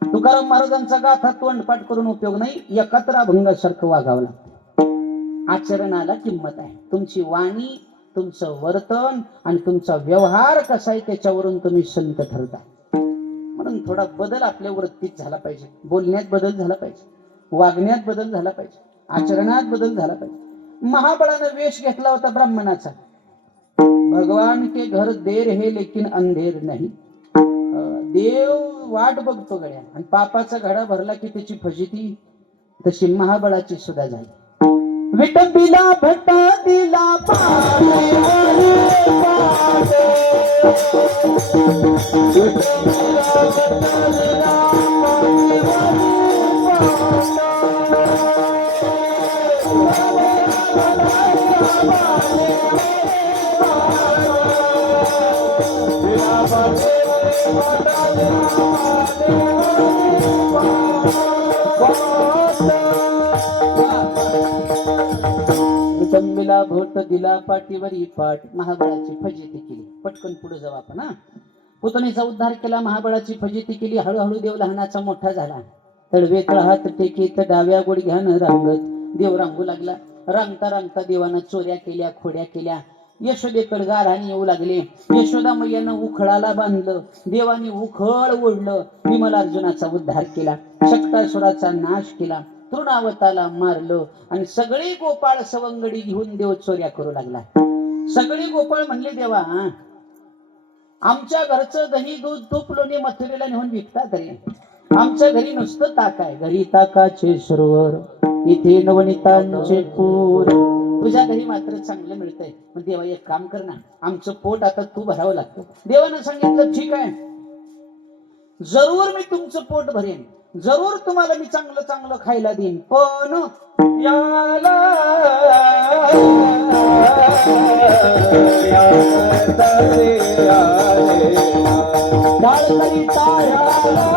तुकाराम महाराजांचा गाथा तोंडपाठ करून उपयोग नाही, एकात्र अभंगासारखं वागावं लागतं. आचरणाला किंमत आहे. तुमची वाणी, तुमचं वर्तन आणि तुमचा व्यवहार कसा आहे त्याच्यावरून तुम्ही संत ठरता. म्हणून थोडा बदल आपल्या वृत्तीत झाला पाहिजे, बोलण्यात बदल झाला पाहिजे, वागण्यात बदल झाला पाहिजे, आचरणात बदल झाला पाहिजे. महाबळानं वेश घेतला होता ब्राह्मणाचा. भगवान के घर देर है लेकिन अंधेर नाही. देव वाट बघतो गड्या, आणि पापाचा घडा भरला की त्याची फजिती तशी महाबळाची सुद्धा झाली. विटंबीला भटा दिला विटंबीला भोट दिला पाठीवरी पाठ. महाबळाची फजिती केली. पटकन पुढे जाऊ आपण. पुतणीचा उद्धार केला, महाबळाची फजिती केली. हळूहळू देव लहानाचा मोठा झाला. तळवे तळहात टेकीत डाव्या गुडघ्यानं रांगत देव रांगू लागला. रांगता रांगता देवानं चोऱ्या केल्या, खोड्या केल्या. यशोदेकडे गाराने येऊ लागले. यशोदा मैयानं उखळाला बांधलं. देवाने उखळ ओढलं. विमल अर्जुनाचा उद्धार केला. शक्तासुराचा नाश केला. तृणावताला मारलं. आणि सगळे गोपाळ सवंगडी घेऊन देव चोऱ्या करू लागला. सगळे गोपाळ म्हणले, देवा आमच्या घरचं दही दूध तूप लोणी मथुरेला नेऊन विकता तरी. आमच्या घरी नुसतं ताक आहे. घरी ताकाचे सरोवर, इथे नवनीतांचे पूर. तुझ्या घरी मात्र चांगलं मिळतंय. मग देवा एक काम कर ना, आमचं पोट आता तू भरावं लागतं. देवानं सांगितलं ठीक आहे, जरूर मी तुमचं पोट भरेन, जरूर तुम्हाला मी चांगलं चांगलं खायला देईन, पण याला डाळकरी टाळ्याला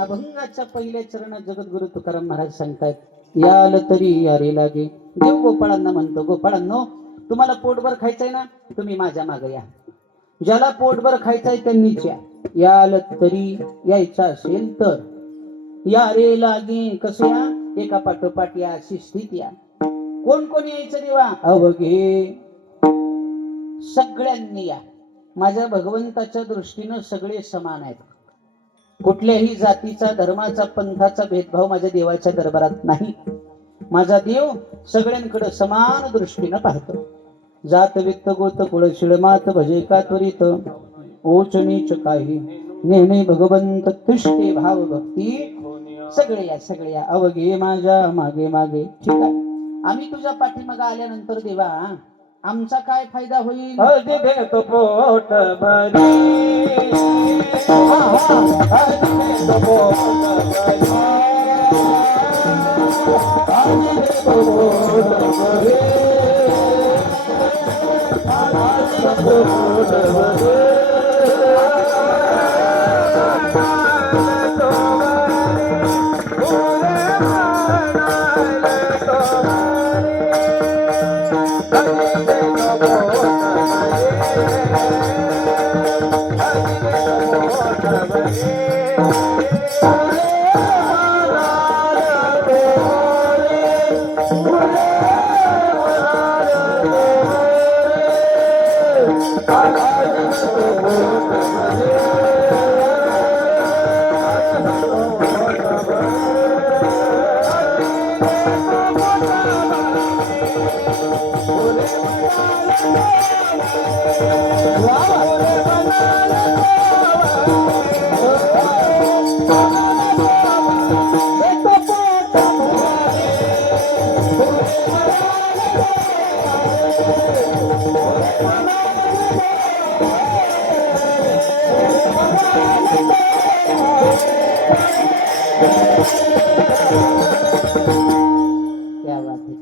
अभंगाच्या पहिल्या चरणात जगद्गुरु तुकाराम महाराज सांगतायत याल तरी यारे लागे. देव गोपाळांना म्हणतो, गोपाळांनो तुम्हाला पोटभर खायचंय ना, तुम्ही माझ्या मागे या. ज्याला पोटभर खायचंय त्यांनीच या. याल तरी यायचं असेल तर या रे लागे. कसं या? एका पाठोपाठ या, शिस्तीत या. कोण कोण यायचं देवा? अवघे सगळ्यांनी या. माझ्या भगवंताच्या दृष्टीनं सगळे समान आहेत. कुठल्याही जातीचा, धर्माचा, पंथाचा भेदभाव माझ्या देवाच्या दरबारात नाही. माझा देव सगळ्यांकडे समान दृष्टीनं पाहतो. जात वित्त गोत कुळ शिळ मात भजे का त्वरित ओच नीच काही नेहमी भगवंत तुष्टे भाव भक्ती. सगळे या, सगळे या. अवघे माझ्या मागे मागे. ठीक आहे, आम्ही तुझ्या पाठीमागे आल्यानंतर देवा आमचा काय फायदा होईल? हळदी देतो पोट भरी, हळदी देतो पोट भरी, हळदी देतो पोट भरी, हळदी देतो पोट भरी.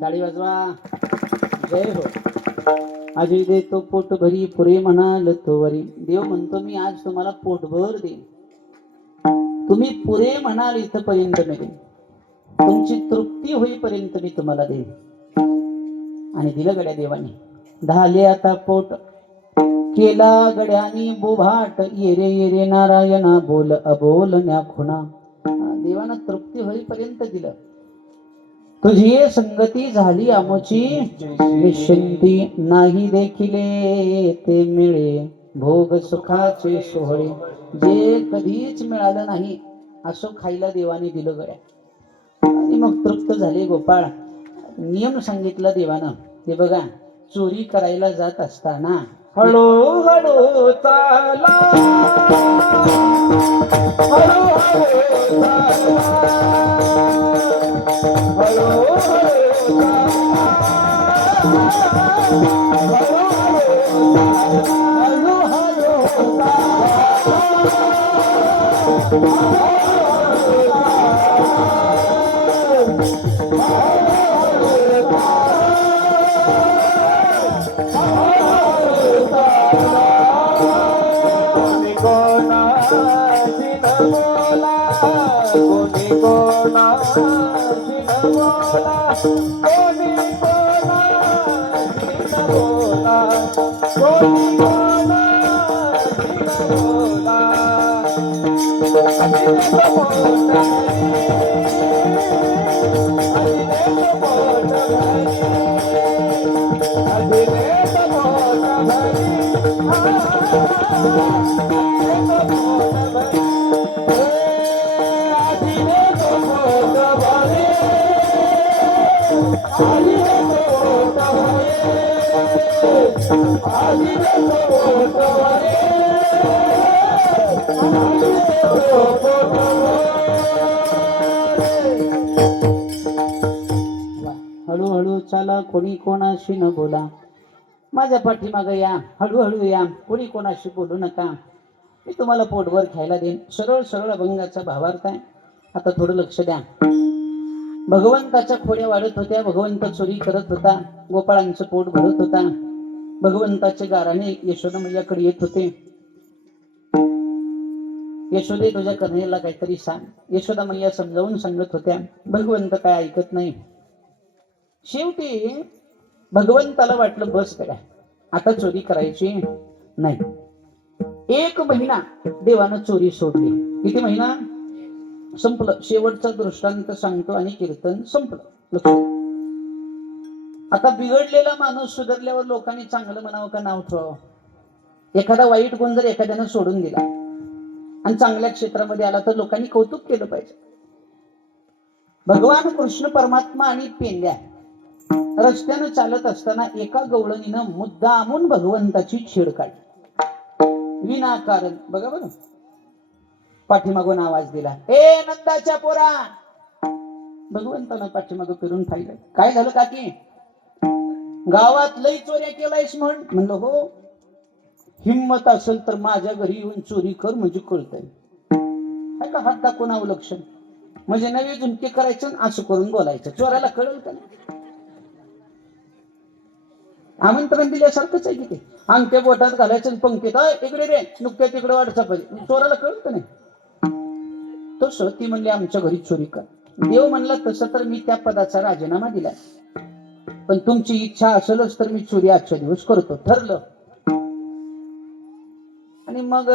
टाळी वाजवा. जय हो. आजी देतो पोट भरी पुरे म्हणाल तो वरी. देव म्हणतो मी आज तुम्हाला पोटभर देईन. तुम्ही पुरे म्हणाल इथपर्यंत मी देईन. तुमची तृप्ती होईपर्यंत मी तुम्हाला देईन. आणि दिलं गड्या देवानी. झाले आता पोट केला गड्यानी बोभाट. येरे येरे नारायणा बोल अबोल न्या खुणा. देवानं तृप्ती होईपर्यंत दिलं. तुझी संगती झाली आमची निश्चिंती. नाही देखिले ते मिळे भोग सुखाचे सोहळे. जे कधीच मिळालं नाही असं खायला देवाने दिलं गड्या. आणि मग तृप्त झाले गोपाळ. नियम सांगितला देवानं. ते बघा, चोरी करायला जात असताना हळूहळू चाला, हळूहळू हळूहळू चाला, कोणी कोणाशी न बोला. माझ्या पाठीमागं या, हळूहळू या, कोणी कोणाशी बोलू नका. मी तुम्हाला पोटभर खायला देईन. सरळ सरळ अभंगाचा भावार्थ आहे. आता थोडं लक्ष द्या. भगवंताच्या खोड्या वाढत होत्या. भगवंत चोरी करत होता. गोपाळांचं पोट भरत होता. भगवंताचे गाराणे यशोदा मैयाकडे येत होते. यशोदे, तुझ्या कन्हैयाला काहीतरी सांग. यशोदा मैया समजावून सांगत होत्या. भगवंत काय ऐकत नाही. शेवटी भगवंताला वाटलं बस करा, आता चोरी करायची नाही. 1 महिना देवानं चोरी सोडली. किती महिना? संपलं. शेवटचा दृष्टांत सांगतो आणि कीर्तन संपलं. लक्ष. आता बिघडलेला माणूस सुधारल्यावर लोकांनी चांगलं म्हणावं का नाव ठेवावं? एखादा वाईट गुण जर एखाद्यानं सोडून दिला आणि चांगल्या क्षेत्रामध्ये आला तर लोकांनी कौतुक केलं पाहिजे. भगवान कृष्ण परमात्मा आणि पेंड्या रस्त्यानं चालत असताना एका गवळणीनं मुद्दामून भगवंताची छेड काढली विनाकारण. बघा बरं, पाठीमागून आवाज दिला, ए नंदाच्या पोरा. भगवंतानं पाठीमागं फिरून पाहिलं. काय झालं काकी? गावात लई चोऱ्या केलायस म्हणलं हो. हिम्मत असेल तर माझ्या घरी येऊन चोरी कर म्हणजे कळतंय. काय का हात दाखवून अवलक्षण म्हणजे नवे झुमके करायचं असं करून बोलायचं. चोराला कळलं का? आमंत्रण दिल्यासारखंच आहे की ते. अंगठ्या बोटात घालायचं पंक्तीत इकडे रे नुकत्या तिकडे वाढचा पाहिजे. चोराला कळत का नाही? तसं ती म्हणली आमच्या घरी चोरी कर. देव म्हणला तसं तर मी त्या पदाचा राजीनामा दिला, पण तुमची इच्छा असेलच तर मी चोरी आजच्या दिवस करतो. ठरलं. आणि मग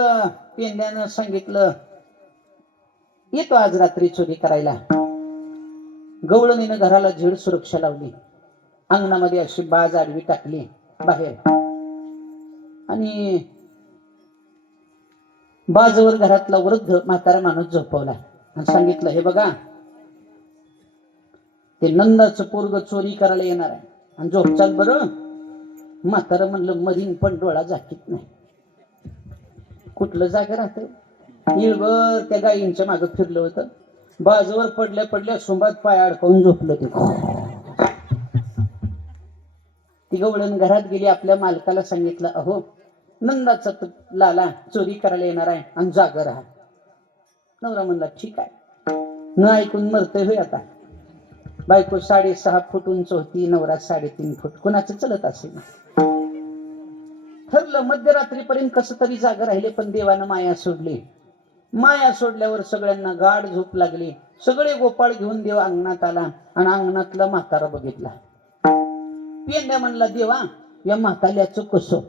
पेंड्यानं सांगितलं येतो आज रात्री चोरी करायला. गवळणीनं घराला झेड सुरक्षा लावली. अंगणामध्ये अशी बाज आडवी टाकली बाहेर आणि बाजवर घरातला वृद्ध म्हातारा माणूस झोपवला आणि सांगितलं हे बघा ते नंदाचं पोरग चोरी करायला येणार आहे आणि झोपचाल बरं. म्हातारा म्हणलं मरीन पण डोळा झाकीत नाही. कुठलं जागा राहतं? इळभर त्या गायींच्या मागे फिरलं होतं. बाजूवर पडल्या पडल्या सुंबात पाय अडकवून झोपलं ते. ती गवळण घरात गेली. आपल्या मालकाला सांगितलं अहो नंदाचा लाला चोरी करायला येणार आहे आणि जागा राहा. नवरा म्हणला ठीक आहे. न ऐकून मरतय होय आता. बायको 6.5 फूट उंच होती, नवरा 3.5 फूट. कोणाचं चलत असेल. ठरलं मध्यरात्रीपर्यंत कसं तरी जागा राहिले, पण देवानं माया सोडली. माया सोडल्यावर सगळ्यांना गाढ झोप लागली. सगळे गोपाळ घेऊन देव अंगणात आला आणि अंगणातला म्हातारा बघितला. पेंड्या म्हणला देवा या म्हाताल्याचं कसं?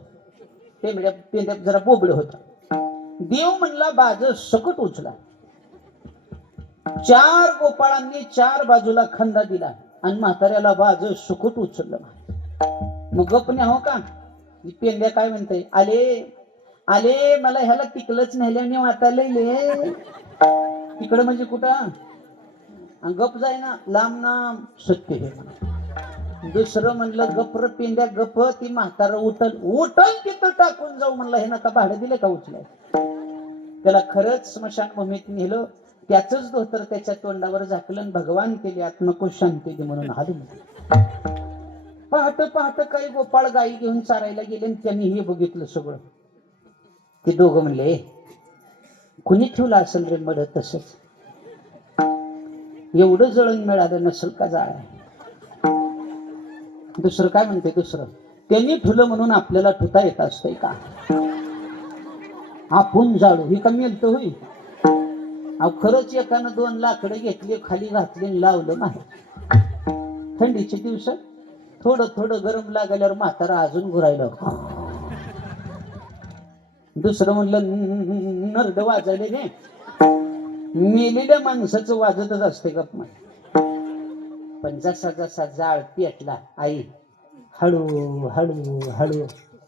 पेंड्या जरा बोबड होता. देव म्हणला बाज सकट उचला. 4 गोपाळांनी 4 बाजूला खंदा दिला आणि म्हाताऱ्याला बाज सुकट उचललं. मग गप नाही हो का? पेंड्या काय म्हणते आले आले मला ह्याला टिकलंच नेल्याने वाटायला तिकडं म्हणजे कुठं? गप जाय ना लांब ना सत्य हे. दुसरं म्हणलं गप्र पेंड्या गप. ती म्हातारा उठल तिथं टाकून जाऊ म्हणलं. हे नका भाडं दिले का उचलाय? त्याला खरंच स्मशानभूमीत नेलं. त्याच धोतर त्याच्या तोंडावर झाकलं. भगवान केली आत्मको शांती दे म्हणून हालून. पहाट पहाट काही गोपाळ गाई घेऊन चारायला गेले आणि त्यांनी हे बघितलं सगळं. ते दोघं म्हणले कुणी ठेवलं असेल रे मड तसंच. एवढं जळण मिळालं नसेल का जाळ. दुसरं काय म्हणते? दुसरं त्यांनी ठुलं म्हणून आपल्याला ठुता येत असतंय का? आपण जाळू ही कमी येतो होई. अहो खरंच एकानं 2 लाकडं घेतली खाली घातली लावलं नाही. थंडीचे दिवस थोडं थोडं गरम लागल्यावर म्हातारा अजून घुरायला. दुसरं म्हणलं नरड वाजले रे. मेलेल्या माणसाचं वाजतच असते गप. पण जसा जसा जाळ पेटला आई हळू हळू हळू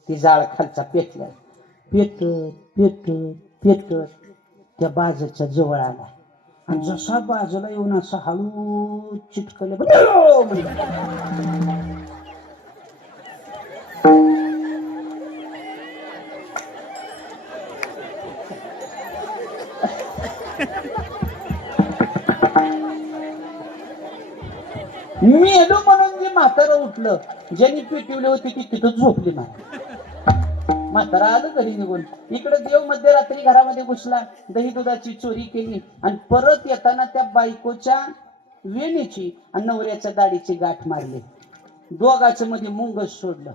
ती जाळ खालचा पेटला, पेटत पेटत पेटत त्या बाजाच्या जवळ आला आणि जसा बाजूला येऊन असं हळू चिटकलं, मेलो म्हणून जे म्हातारं उठलं, ज्यांनी पेटवली होती ती तिथं झोपली नाही. म्हातारा आलं घरी निघून. इकडे देव मध्यरात्री घरामध्ये घुसला, दही दुधाची चोरी केली आणि परत येताना त्या बायकोच्या वेणीची आणि नवऱ्याच्या दाढीची गाठ मारली. दोघाच्या मध्ये मुंगस सोडलं.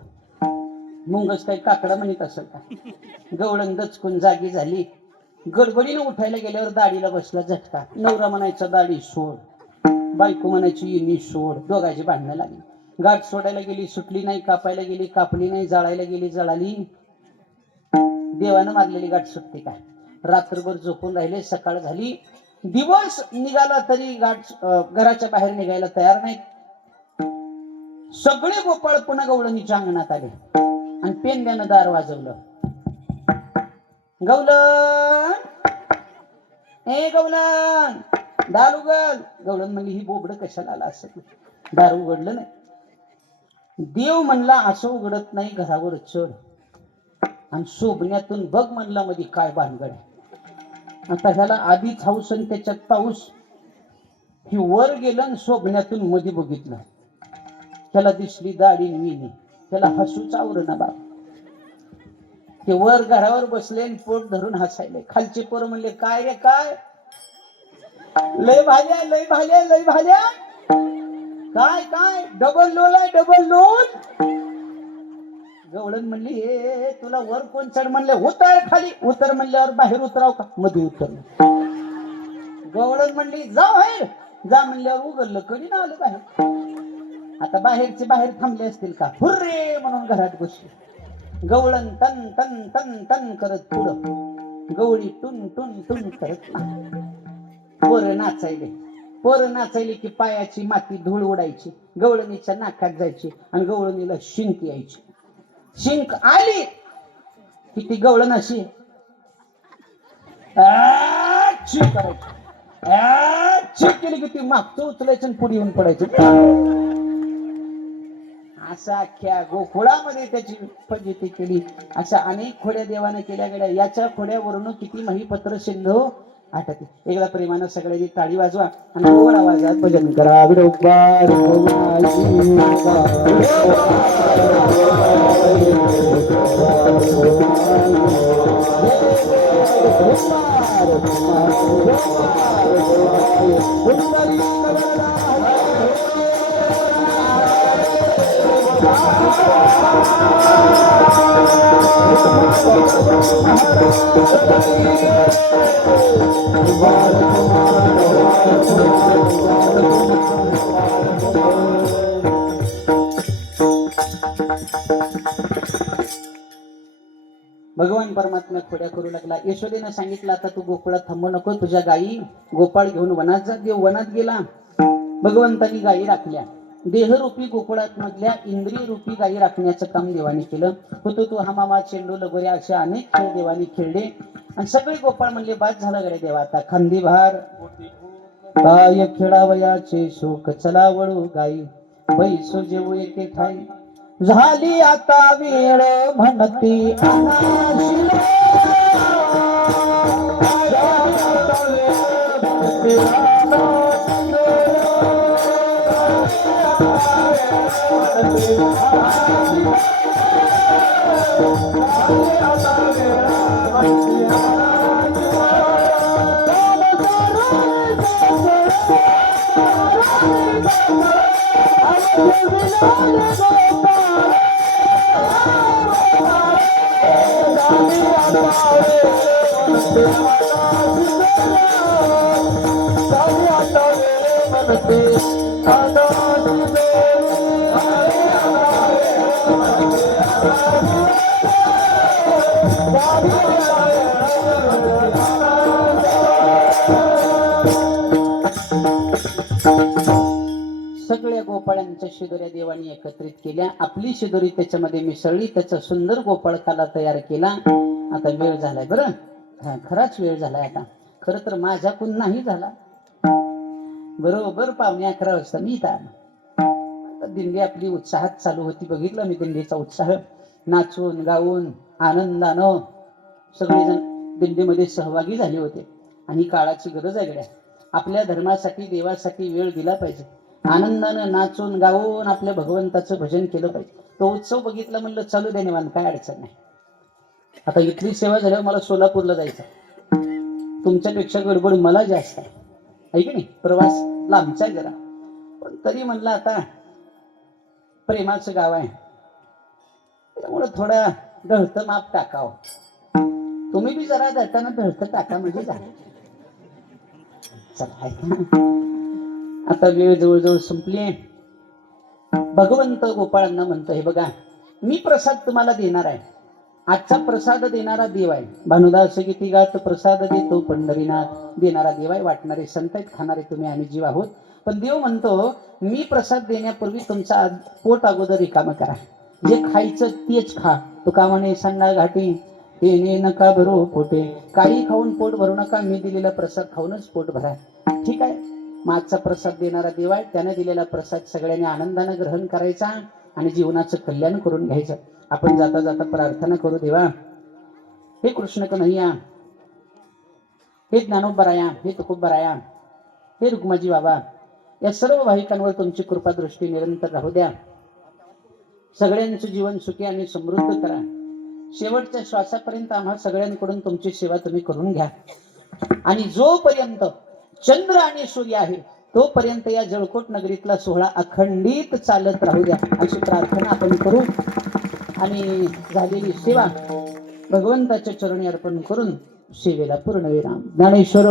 मुंगस काही काकडा म्हणत असेल का. गवळण दचकून जागी झाली. गडबडीनं उठायला गेल्यावर दाढीला बसला झटका. नवरा म्हणायचा दाढी सोड, बायको म्हणायची येणी सोड. दोघांची भांडणं लागली. गाठ सोडायला गेली, सुटली नाही. कापायला गेली, कापली नाही. जाळायला गेली, जळाली. देवानं मारलेली गाठ सुटते का. रात्रभर झोपून राहिले. सकाळ झाली, दिवस निघाला तरी गाठ घराच्या बाहेर निघायला तयार नाही. सगळे गोपाळ पुन्हा गवळणीच्या अंगणात आले आणि पेंड्यानं दार वाजवलं. गवलन, ए गवलन, दार उघड. गवळण म्हणली ही बोबड कशाला आला असं. दार उघडलं नाही. देव म्हणला असं उघडत नाही, घरावर चढ आणि शोभण्यातून बघ म्हणला मध्ये काय भानगड आहे. आता ह्याला आधीच हाऊस आणि त्याच्यात पाऊस. ही वर गेलं आणि शोभण्यातून मध्ये बघितलं. त्याला दिसली दाढी विणी. त्याला हसूच आवरणा बाप. ते वर घरावर बसले आणि पोट धरून हसायले. खालचे पोरं म्हणले काय रे काय, लय भाल्या लय भाल्या लय भाल्या. काय काय डबल लोल आहे डबल लोल. गवळण म्हणली हे तुला वर कोण चढ म्हणले. उतर खाली. उतर म्हणल्यावर बाहेर उतराव का. मध्ये उतरलं. गवळण म्हणली जा बाहेर. जा म्हणल्यावर उघडलं. कधी ना आलं बाहेर. आता बाहेरचे बाहेर थांबले असतील का. हुर्रे म्हणून घरात घुसले. गवळण तन तन तन तन करत पुढं. गवळी टुन टुन टुन करत. पोरं नाचायले. पोरं नाचायले की पायाची माती धूळ उडायची, गवळणीच्या नाकात जायची आणि गवळणीला शिंक यायची. शिंक आली की ती गवळण अशी केली की ती मागचं उचलायचं आणि पुढे येऊन पडायचं. असा अख्ख्या गोकुळामध्ये त्याची फजिती केली. अशा अनेक खोड्या देवाने केल्या गेल्या. याच्या खोड्यावरून किती महिपत्र सिंधू आठवते. एकदा प्रेमानं सगळ्यांनी टाळी वाजवा आणि गोड आवाजात भजन करा. विठोबा भगवान परमात्मा खोड्या करू लागला. यशोदेनं सांगितलं आता तू गोकुळात थांबू नको, तुझ्या गायी गोपाळ घेऊन वनात जा. देव वनात गेला. भगवंतांनी गायी राखल्या. देहरूपी गोकुळात मधल्या इंद्रिय रूपी गायी राखण्याचं काम देवाने केलं. होतो तो हा मामा चेंडू लगोरे असे अनेक खेळ देवाने खेळले आणि सगळे गोपाळ म्हणले बाद झाला गड्या देवा आता खांदी भार. काय खेळावयाचे शोक चला वळू गाई, बैसो जेवू एके ठाई. झाली आता वेळ म्हणती सगळ्या गोपाळांच्या शिदोऱ्या देवानी एकत्रित केल्या, आपली शिदोरी त्याच्यामध्ये मिसळली, त्याचा सुंदर गोपाळकाला तयार केला. आता वेळ झालाय बरं, हा खराच वेळ झालाय. आता खरं तर माझ्याकडून नाही झाला. बरोबर 11:15 वाजता मी इथं आलो. आता दिंडी आपली उत्साहात चालू होती. बघितलं मी दिंडीचा उत्साह, नाचून गाऊन आनंदानं सगळेजण दिंडीमध्ये सहभागी झाले होते. आणि काळाची गरज आहे गड्या, आपल्या धर्मासाठी देवासाठी वेळ दिला पाहिजे. आनंदानं नाचून गाऊन आपल्या भगवंताचं भजन केलं पाहिजे. तो उत्सव बघितला म्हणलं चालू दे निवांत, काय अडचण नाही. आता इथली सेवा झाल्यावर मला सोलापूरला जायचं, तुमच्यापेक्षा गडबड मला जास्त आहे की नाही, प्रवास लांबचा जरा, पण तरी म्हणलं आता प्रेमाचं गाव आहे त्यामुळं थोडं ढळतं माप टाकावं. तुम्ही बी जरा जाताना ढळतं टाका म्हणजे झालं. चला आता वेळ जवळजवळ संपली. भगवंत गोपाळांना म्हणतो, हे बघा मी प्रसाद तुम्हाला देणार आहे. आजचा प्रसाद देणारा देव आहे. भानुदास किती गात प्रसाद देतो पंढरीनाथ, देणारा देव आहे. वाटणारे संत आहेत, खाणारे तुम्ही आम्ही जीव आहोत. पण देव म्हणतो मी प्रसाद देण्यापूर्वी तुमचा पोट अगोदर रिकामं करा. जे खायचं तेच खा. तुका म्हणे सांगा घाटी येणे नका भरू पोटे, काही खाऊन पोट भरू नका, मी दिलेला प्रसाद खाऊनच पोट भरा. ठीक आहे, माझा प्रसाद देणारा देव आहे, त्याने दिलेला प्रसाद सगळ्यांनी आनंदाने ग्रहण करायचा आणि जीवनाचं कल्याण करून घ्यायचं. आपण जाता जाता प्रार्थना करू. देवा हे कृष्ण कन्हैया, हे ज्ञानोबराया, हे तुकोबराया, हे रुक्माजी बाबा, या सर्व भाविकांवर तुमची कृपा दृष्टी निरंतर राहू द्या. सगळ्यांचं जीवन सुखी आणि समृद्ध करा. शेवटच्या श्वासापर्यंत आम्हा सगळ्यांकडून तुमची सेवा तुम्ही करून घ्या. आणि जोपर्यंत चंद्र आणि सूर्य आहे तोपर्यंत या जळकोट नगरीतला सोहळा अखंडित चालत राहू द्या, अशी प्रार्थना आपण करू. आणि झालेली सेवा भगवंताच्या चरणी अर्पण करून सेवेला पूर्णविराम. ज्ञानेश्वर